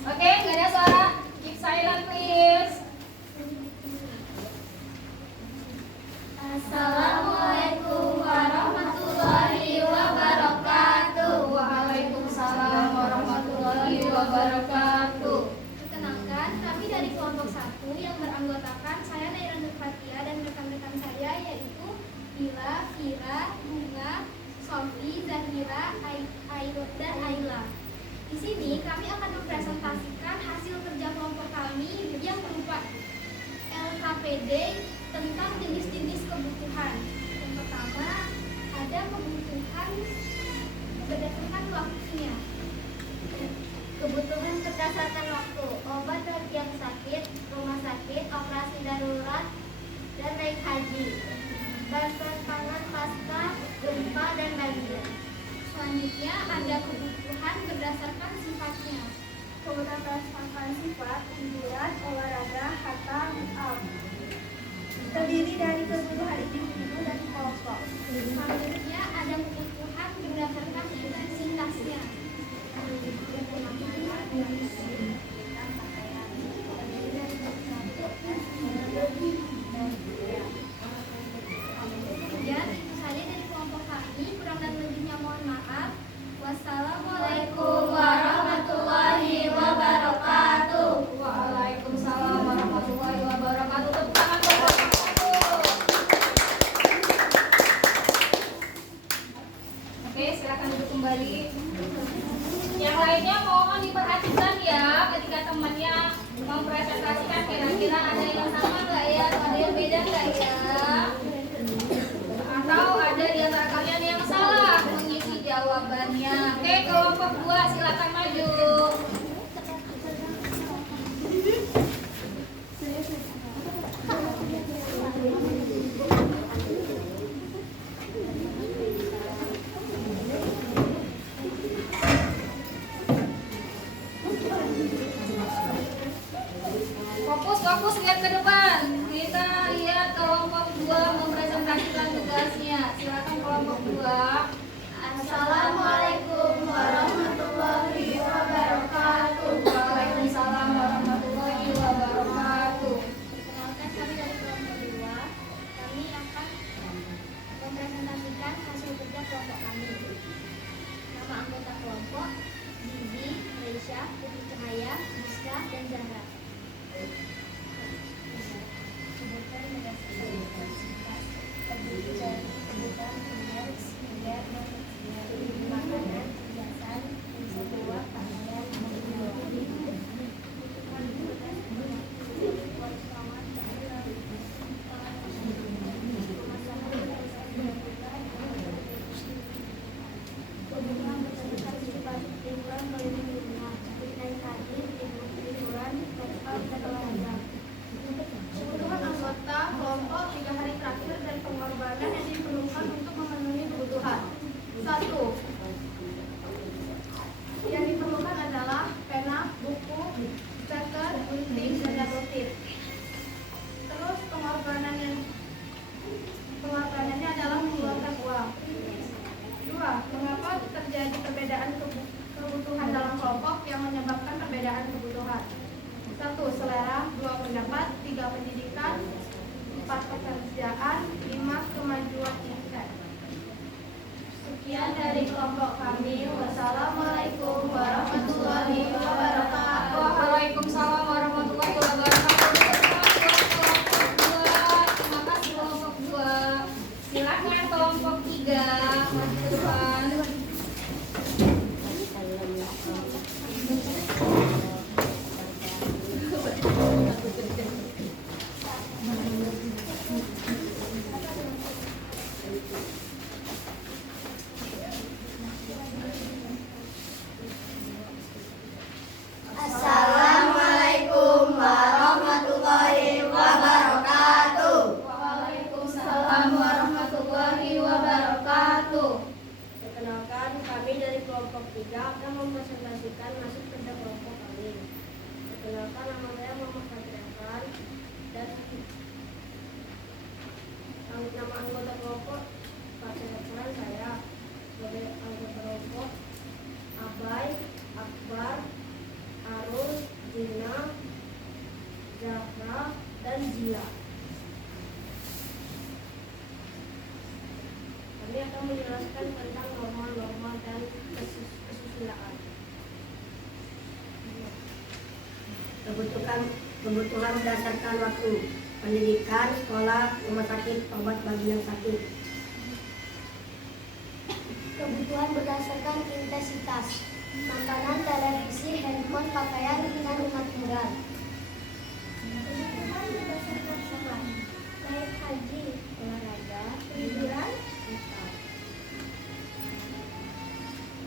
Oke, nggak ada suara. Keep silent please. Assalamualaikum warahmatullahi wabarakatuh. Waalaikumsalam warahmatullahi wabarakatuh. Perkenalkan, kami dari kelompok 1 yang beranggotakan saya Naira Nur Fatia dan rekan-rekan saya yaitu Bila, Fira, Bunga, Sofi, Zahira, Airut, dan Ayla. Di sini kami akan mempresentasikan hasil kerja kelompok kami yang berupa LKPD tentang jenis-jenis kebutuhan. Yang pertama, ada kebutuhan berdasarkan waktunya. Kebutuhan berdasarkan waktu, obat bagi yang sakit, rumah sakit, operasi darurat, dan naik haji. Bantuan pangan pasca gempa dan banjir. Selanjutnya ada kebutuhan berdasarkan sifatnya. Kebutuhan berdasarkan sifat, hiburan, olahraga, harta, terdiri dari kebutuhan individu dan kelompok. Selanjutnya ada kebutuhan berdasarkan intensitasnya. Sekian itu saja dari kelompok kami. Kurang dan lebihnya mohon maaf. Wassalamualaikum warahmatullahi wabarakatuh. Waalaikumsalam warahmatullahi wabarakatuh. Tepuk tangan kelompok 1. Oke, silakan duduk kembali. Yang lainnya mohon diperhatikan ya ketika temannya mempresentasikan, kira-kira ada yang sama nggak ya, atau ada yang beda nggak ya, atau ada di antara kalian yang salah mengisi jawabannya. Oke, kelompok 2 silakan maju. Fokus lihat ke depan. Kita lihat kelompok 2 mempresentasikan tugasnya. Silakan kelompok 2. Assalamualaikum warahmatullahi wabarakatuh. Waalaikumsalam warahmatullahi wabarakatuh. Perkenalkan, kami dari kelompok 2. Kami akan mempresentasikan hasil kerja kelompok kami. Nama anggota kelompok: Bibi, Reisha, Putri Cahaya, Kebutuhan berdasarkan intensitas terdiri dari kebutuhan primer, sekunder, dan tersier, makanan, hiasan, semua pakaian, mobil. Kebutuhan berdasarkan kebutuhan kebutuhan berdasarkan sifat liburan keliling dunia, naik haji, liburan, festival, dan olahraga. Kebutuhan anggota kelompok 3 hari terakhir dan pengorbanan yang diperlukan untuk memenuhi kebutuhan. 1. Yang diperlukan adalah pena, buku, stiker, gunting, dan double tip. Terus pengorbanannya adalah mengeluarkan uang. 2. Mengapa terjadi perbedaan kebutuhan dalam kelompok yang menyebabkan perbedaan kebutuhan? 1. Selera, 2. Pendapat, 3. Pendidikan, 4. Pekerjaan, 5. Kemajuan internet. Sekian dari kelompok kami. Wassalamualaikum warahmatullahi wabarakatuh. Waalaikumsalam warahmatullahi wabarakatuh. Terima kasih kelompok 2. Silakan kelompok 3 maju ke depan. Assalamualaikum warahmatullahi wabarakatuh. Waalaikumsalam warahmatullahi wabarakatuh. Perkenalkan, kami dari kelompok 3 akan mempresentasikan nasib kerja kelompok kami. Perkenalkan, nama saya Muhammad Fatriakan dan nama anggota kelompok perkenalkan saya sebagai anggota kelompok Abai, Akbar, Arul, Dina, Zahra, dan Zila. Kami akan menjelaskan tentang norma-norma dan kesusilaan. Kebutuhan berdasarkan waktu: pendidikan, sekolah, rumah sakit, obat bagi yang sakit. Kebutuhan berdasarkan intensitas: makanan, televisi, handphone, pakaian, dan rumah tinggal. Kebutuhan berdasarkan sifat: naik haji, olahraga, liburan.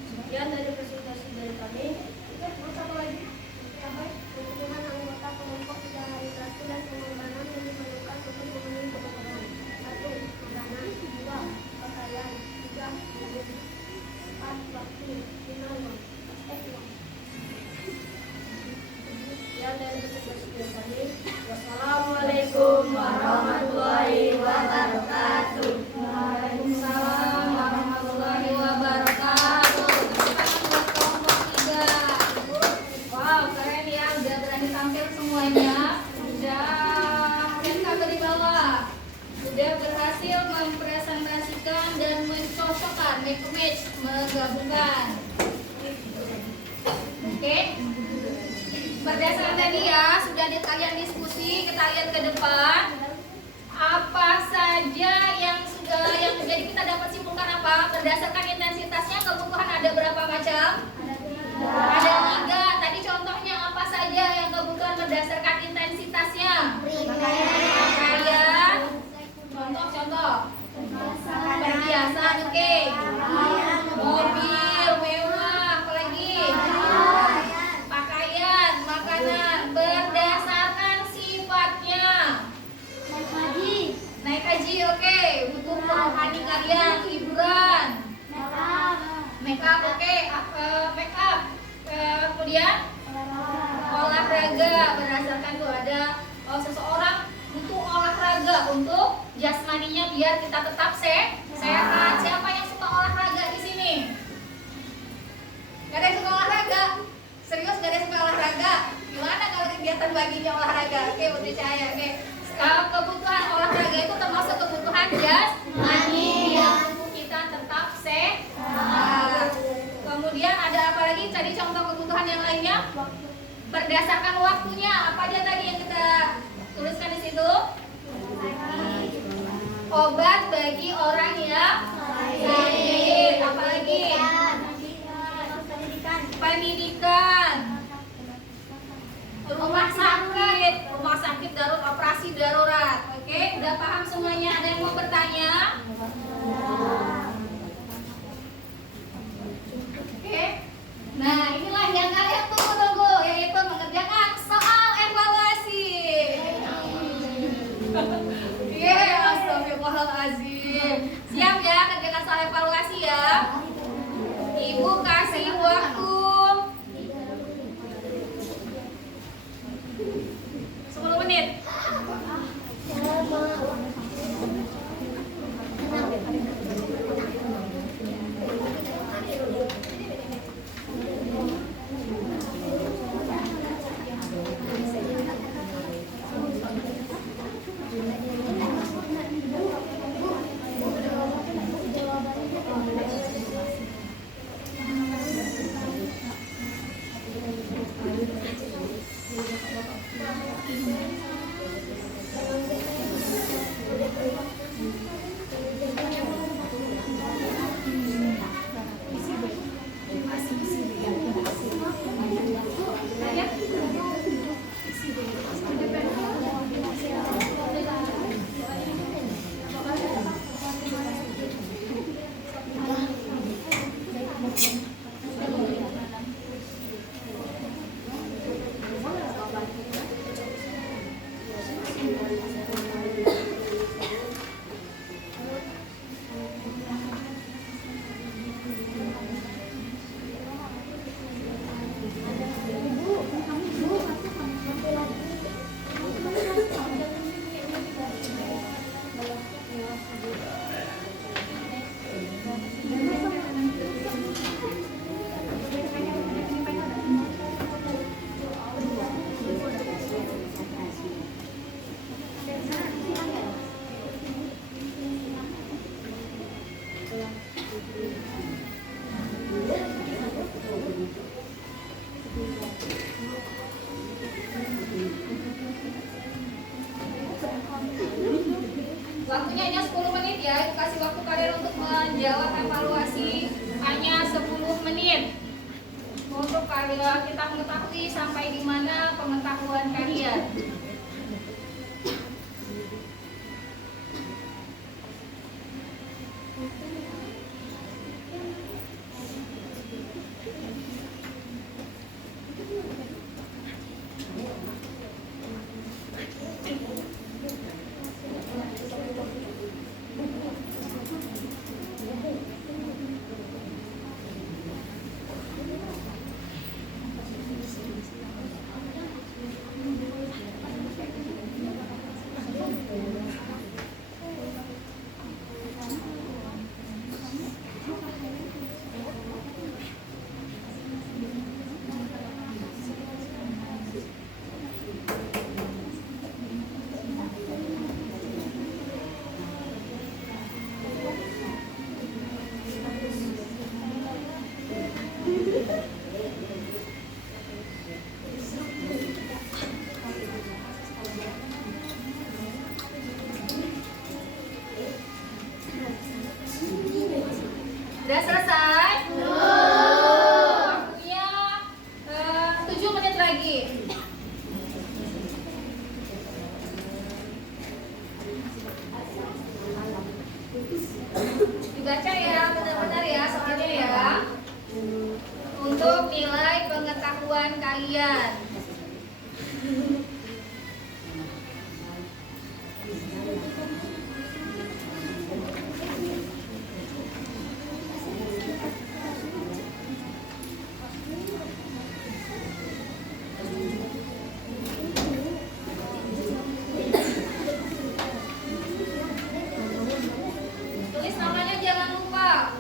Sekian dari presentasi dari kami. Kebutuhan anggota kelompok 3 hari terakhir dan pengorbanan yang diperlukan untuk memenuhi kebutuhan. 1. Makanan, 2. Pakaian, 3. Mobil, 4. Waktu, 5. Uang. Sekian dari presentasi dari kami. Wassalamualaikum warahmatullahi wabarakatuh. Waalaikumsalam warahmatullahi wabarakatuh. Tepuk tangan buat kelompok 3. Wow, keren ya, udah berani tampil semuanya. Lihat kabel di bawah. Udah berhasil mempresentasikan dan mencocokkan, make a match, menggabungkan. Oke. Berdasarkan tadi ya, sudah kalian diskusi, kita lihat ke depan. Apa saja yang jadi kita dapat simpulkan apa? Berdasarkan intensitasnya kebutuhan ada berapa macam? Ada 3. Tadi contohnya apa saja yang kebutuhan berdasarkan intensitasnya? Pakaian. Contoh. Perhiasan, oke. Mobil mewah, apa lagi? Pakaian, makanan. Berdasarkan sifatnya. Naik haji, oke. Untuk rohani kalian, liburan. Make up, oke. Make up. Kemudian olahraga, berdasarkan tuh ada seseorang butuh olahraga untuk jasmaninya biar kita tetap sehat. Siapa yang suka olahraga di sini? Gak ada yang suka olahraga? Serius gak ada yang suka olahraga? Gimana kalau kegiatan baginya olahraga? Oke, Putri Cahaya. Oke. Kebutuhan olahraga itu termasuk kebutuhan jasmani yang untuk kita tetap sehat. Kemudian ada apa lagi? Tadi contoh kebutuhan yang lainnya? Berdasarkan waktunya, apa aja tadi yang kita tuliskan di situ? Obat bagi orang yang sakit. Apalagi? Pendidikan. Rumah sakit darurat, operasi darurat. Oke, udah paham semuanya? Ada yang mau bertanya? Oke. Nah, inilah yang kalian tunggu-tunggu, yaitu mengerjakan soal evaluasi. Astagfirullahaladzim. Siap ya kerjakan soal evaluasi ya? Ibu kasih waktu 10 menit. Waktunya hanya 10 menit ya. Kasih waktu kalian untuk menjawab evaluasi hanya 10 menit. Untuk kalian kita mengetahui sampai di mana pengetahuan kalian. Udah selesai? Waktunya 7 menit lagi. Dibaca ya, benar-benar ya soalnya ya. Untuk nilai pengetahuan kalian. Tulis namanya jangan lupa.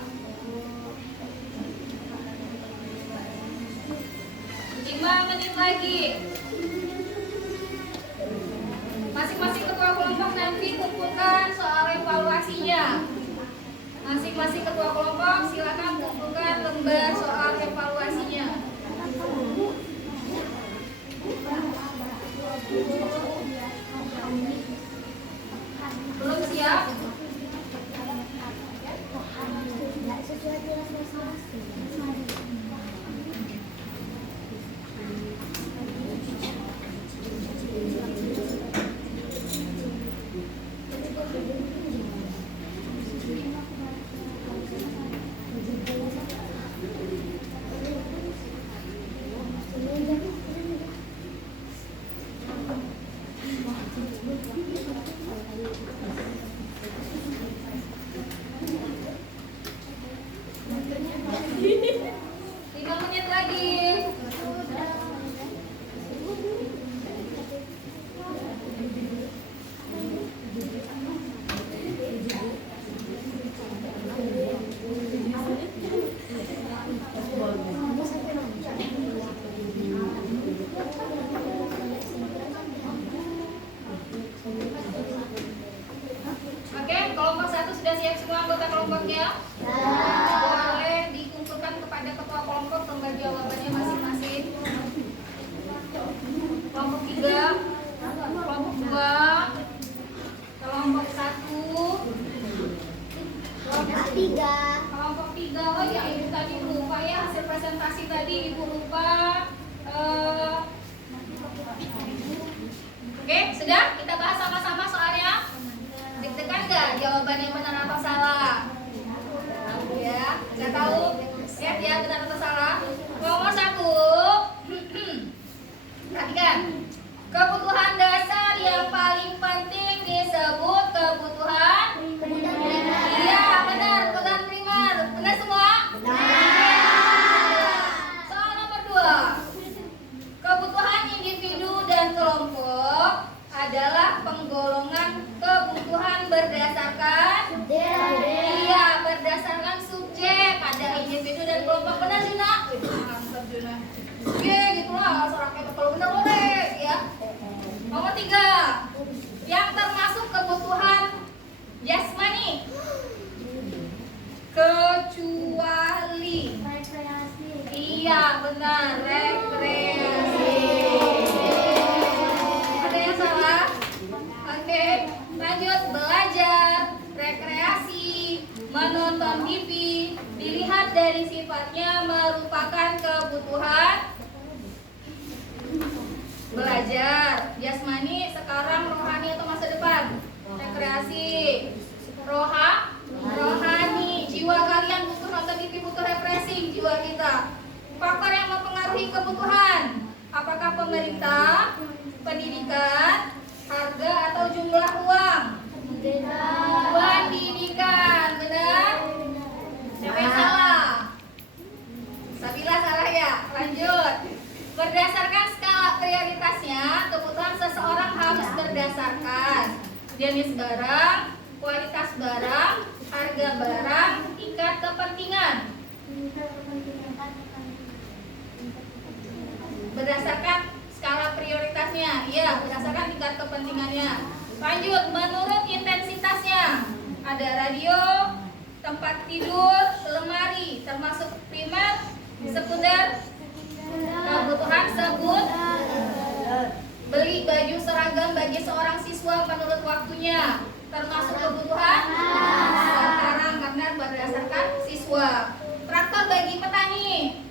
5 menit lagi. Masing-masing ketua kelompok nanti kumpulkan soal evaluasinya. Masing-masing ketua kelompok silakan kumpulkan lembar soal evaluasinya. kelompoknya? Boleh dikumpulkan kepada ketua kelompok lembar jawabannya masing-masing. Kelompok 3, kelompok 2, kelompok 1, kelompok 3. Oh ya, ibu tadi lupa ya, hasil presentasi tadi ibu lupa. Oke, sudah? Kita bahas sama-sama soalnya. Deg-degan nggak jawabannya benar atau salah? Ya, nggak tahu. Lihat ya, benar atau salah. Nomor 1. Perhatikan. Kebutuhan dasar yang paling penting disebut kebutuhan. Iya, benar. Kebutuhan primer. Benar semua? Soal nomor 2. Kebutuhan individu dan kelompok adalah penggolongan kebutuhan berdasarkan berdasarkan subjek. Ada individu dan kelompok. Benar, Juna? Mantap, Juna. Oke, gitulah soraknya. Kalau benar boleh ya. Nomor 3. Yang termasuk kebutuhan jasmani kecuali iya, benar, rekreasi. Ada yang salah? Oke, lanjut. Belajar, rekreasi, menonton TV, dilihat dari sifatnya merupakan kebutuhan belajar. Jasmani sekarang, rohani atau masa depan? Rekreasi. Rohani. Jiwa kalian butuh nonton TV, butuh refreshing jiwa kita. Faktor yang mempengaruhi kebutuhan, apakah pemerintah, pendidikan, harga, atau jumlah uang? Pendidikan. Benar? Siapa yang salah? Sabila salah ya. Lanjut. Berdasarkan skala prioritasnya, kebutuhan seseorang harus berdasarkan jenis barang, kualitas barang, harga barang, tingkat kepentingan. Berdasarkan skala prioritasnya, iya, berdasarkan tingkat kepentingannya. Lanjut, menurut intensitasnya. Ada radio, tempat tidur, lemari, termasuk primer, sekunder. Kebutuhan sebut. Beli baju seragam bagi seorang siswa menurut waktunya, termasuk kebutuhan sekarang karena berdasarkan siswa. Traktor bagi petani,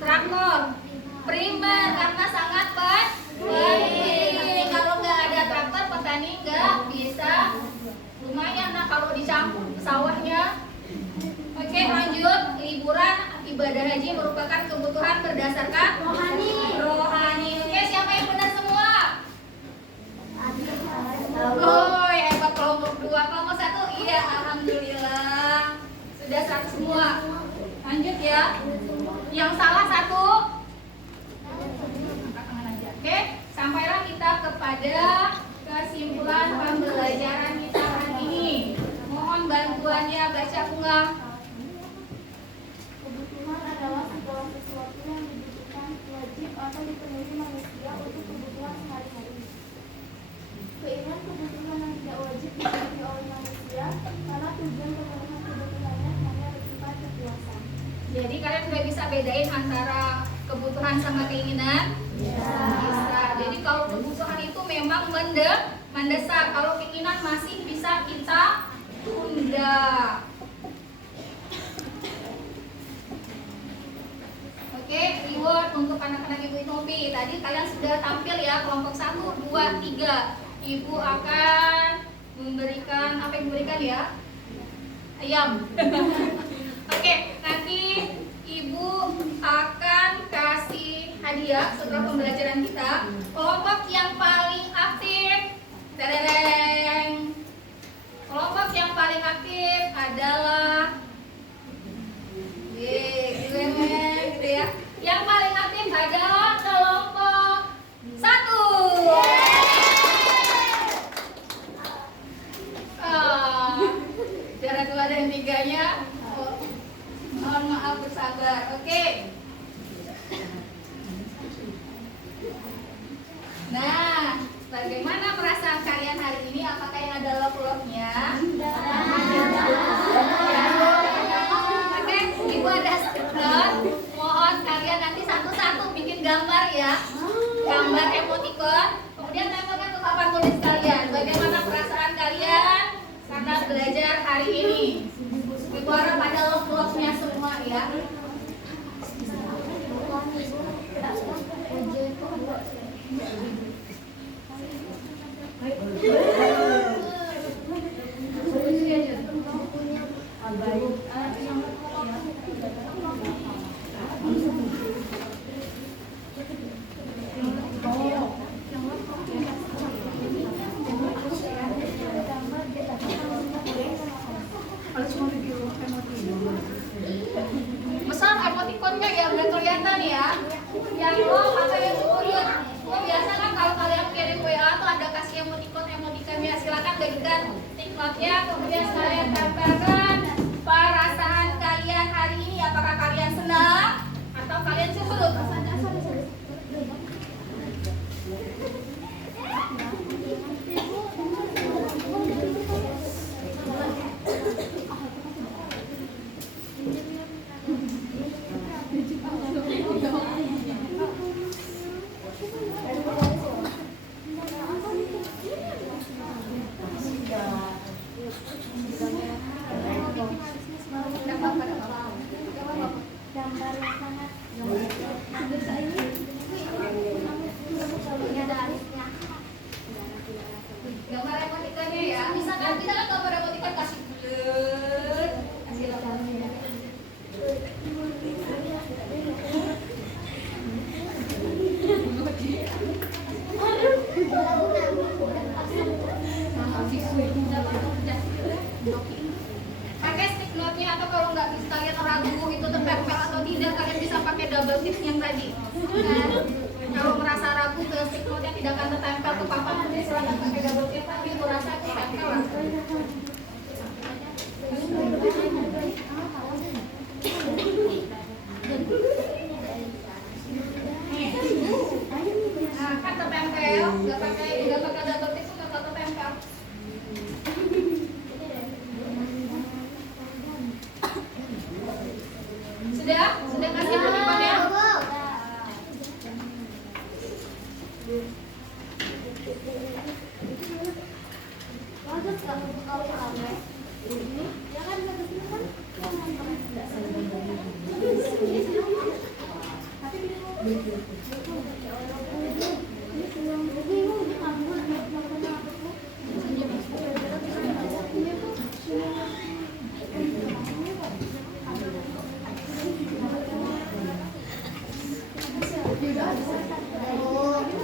traktor primer karena sangat penting. Kalau nggak ada traktor, petani nggak bisa. Lumayan nah kalau dicampur sawahnya. Oke, lanjut. Liburan, ibadah haji merupakan kebutuhan berdasarkan rohani. Oke, siapa yang benar semua? Oh, ya, hebat. Kelompok 2, kelompok 1. Iya, alhamdulillah. Sudah 100 semua. Lanjut ya. Yang salah 1. Angkat tangan aja. Oke, sampailah kita kepada kesimpulan pembelajaran kita hari ini. Mohon bantuannya baca ulang. Kebutuhan adalah segala sesuatu yang dibutuhkan, wajib atau dipenuhi manusia untuk kebutuhan sehari-hari. Keinginan kebutuhan yang tidak wajib dipenuhi oleh manusia karena tujuan pemenuhan kebutuhannya hanya bersifat kepuasan. Jadi kalian udah bisa bedain antara kebutuhan sama keinginan? Bisa. Jadi kalau kebutuhan itu memang mendesak, kalau keinginan masih bisa kita tunda. Oke, reward untuk anak-anak Ibu Inovi. Tadi kalian sudah tampil ya, kelompok 1, 2, 3. Ibu akan memberikan, apa yang diberikan ya? Ayam. Oke, nanti Ibu akan kasih hadiah setelah pembelajaran kita. Kelompok yang paling aktif, tereng. Kelompok yang paling aktif adalah gitu ya. Yang paling aktif adalah kelompok 1. Juara 2 dan 3-nya mohon maaf, bersabar. Oke. Nah, bagaimana perasaan kalian hari ini? Apakah yang ada love-love-nya? gambar ya, gambar emoticon. Kemudian tempelkan ke papan tulis kalian. Bagaimana perasaan kalian karena belajar hari ini? Ibu harap ada log-lognya semua ya. Besar emoticonnya ya, udah kelihatan ya. Yang lo atau yang curiut. Oh biasa kan kalau kalian kirim WA tuh ada kasih emoticon-emoticonnya. Silakan bagikan TikToknya, kemudian kalian tempelkan perasaan kalian hari ini. Apakah kalian senang atau kalian cemberut? Gambar emoticonnya ya. Misalkan kita kan gambar emoticon kasih bulat, kasih logonya. Pakai stick note-nya atau kalau nggak bisa kalian ragu itu tertempel atau tidak, kalian bisa pakai double tips yang tadi. Nah, kalau merasa ragu ke stick note-nya tidak akan tertempel ke papan, nanti silakan pakai double tips, tapi aku rasa tertempel lah. Nah, kan tertempel, nggak pakai double tips nggak tertempel. Sudah kasih emoticonnya?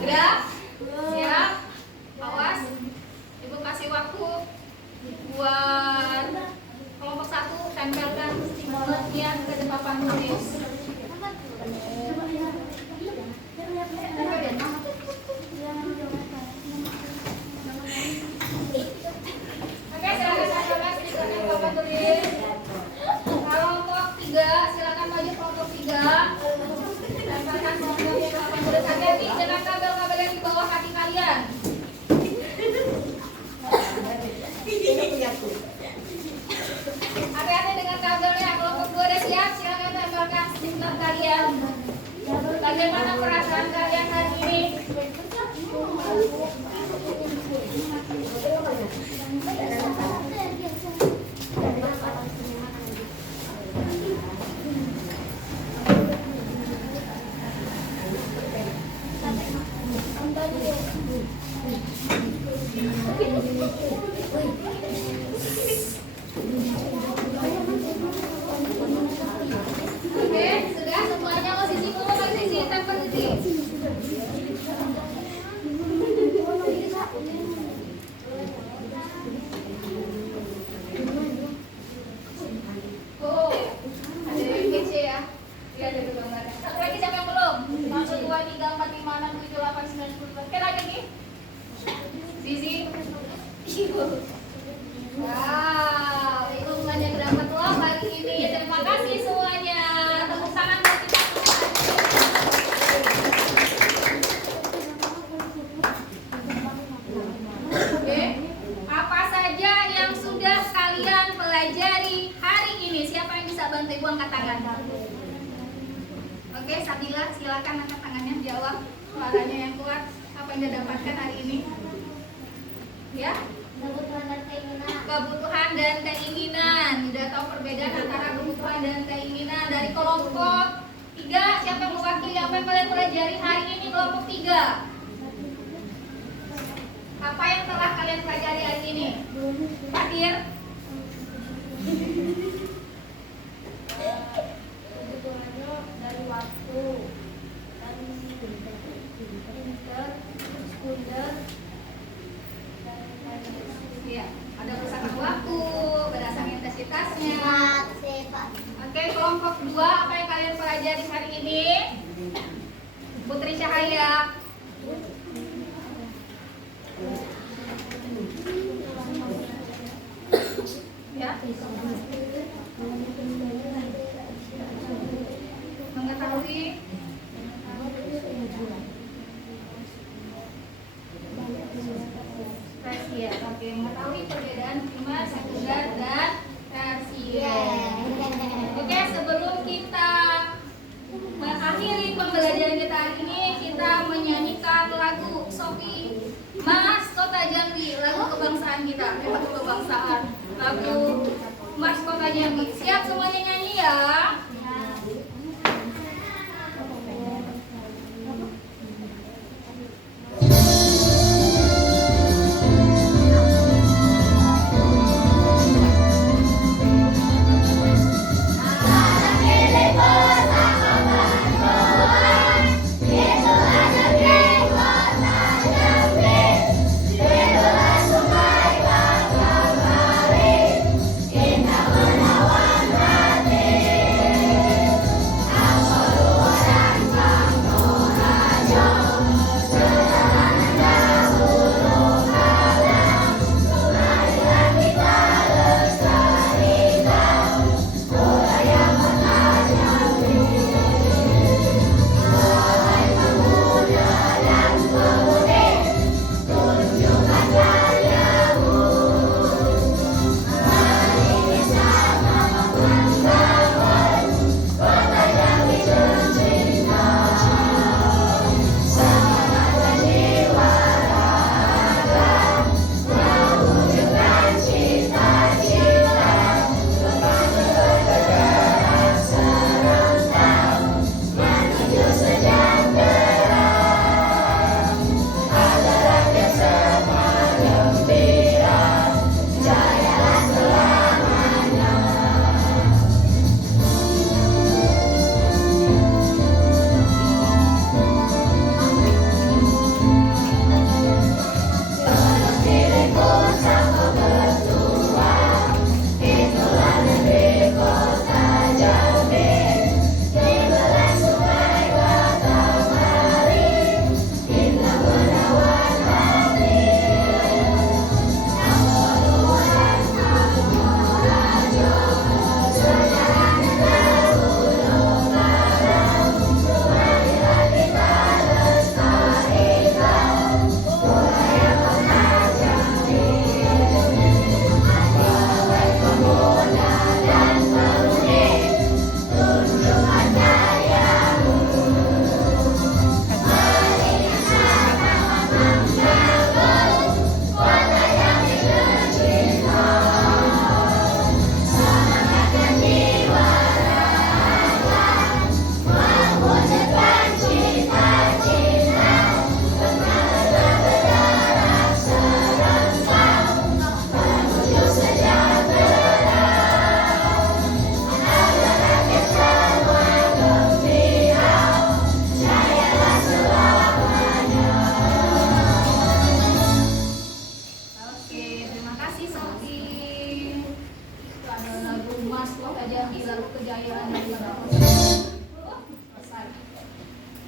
Gerak, siap, awas. Ibu kasih waktu buat kelompok 1 tempelkan stimulannya ke papan tulis. Oke, silakan tempelkan stimulannya ke papan tulis. Kelompok 3, silakan maju kelompok 3. Tempelkan stimulannya ke papan tulis. Hati-hati dengan kabel-kabel yang di bawah kaki kalian. Hati-hati dengan kabelnya. Kelompok 2 udah siap, silakan tempelkan stiker kalian. Bagaimana perasaan kalian hari ini? Oke, sudah semuanya posisi dulu, posisi tempel sini. Oh, ada yang kece ya. Lihat ada gambarnya. Satu lagi siapa yang belum? 1, 2, 3, 4, 5, 6, 7, 8, 9, 10. Oke, lagi. Zizi. Wow, itu banyak dapat loh hari ini. Terima kasih semuanya. Tepuk tangan buat kita semua. Oke, apa saja yang sudah kalian pelajari hari ini? Siapa yang bisa bantu ibu angkat tangan? Oke, Sabila, silakan angkat tangannya. membuat apa yang dia dapatkan hari ini? Ya? Kebutuhan dan keinginan. Kebutuhan dan keinginan. Sudah tahu perbedaan antara kebutuhan dan keinginan. Dari kelompok 3, siapa yang mewakili apa yang kalian pelajari hari ini kelompok 3? Apa yang telah kalian pelajari hari ini? Fatir? Kebutuhannya dari waktu dan printer, sekunder, dan lain-lain. Ya, ada berdasarkan waktu, berdasarkan intensitasnya. Sifat. Oke, kelompok 2, apa yang kalian pelajari hari ini? Putri Cahaya. Ya. Mengetahui tersier. Oke, mengetahui perbedaan primer, sekunder, dan tersier. Oke, sebelum kita mengakhiri pembelajaran kita hari ini, kita menyanyikan lagu Sofi Mas Kota Jambi, lagu kebangsaan kita, lagu kebangsaan, lagu Mas Kota Jambi. Siap semuanya nyanyi ya?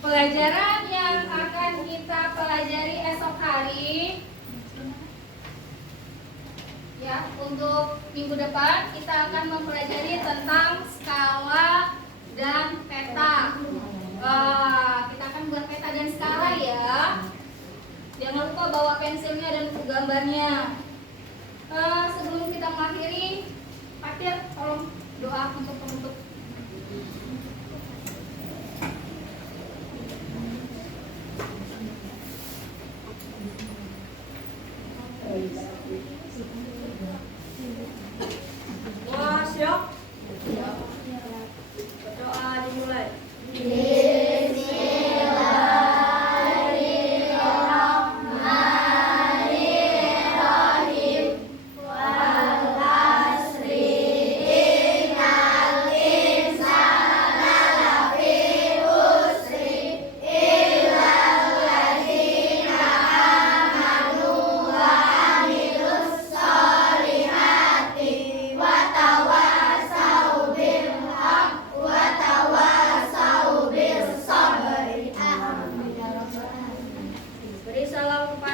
Pelajaran yang akan kita pelajari esok hari, ya, untuk minggu depan kita akan mempelajari tentang skala dan peta. Kita akan buat peta dan skala ya. Jangan lupa bawa pensilnya dan buku gambarnya. Sebelum kita mengakhiri, Fatir tolong doa untuk penutup. salam kepada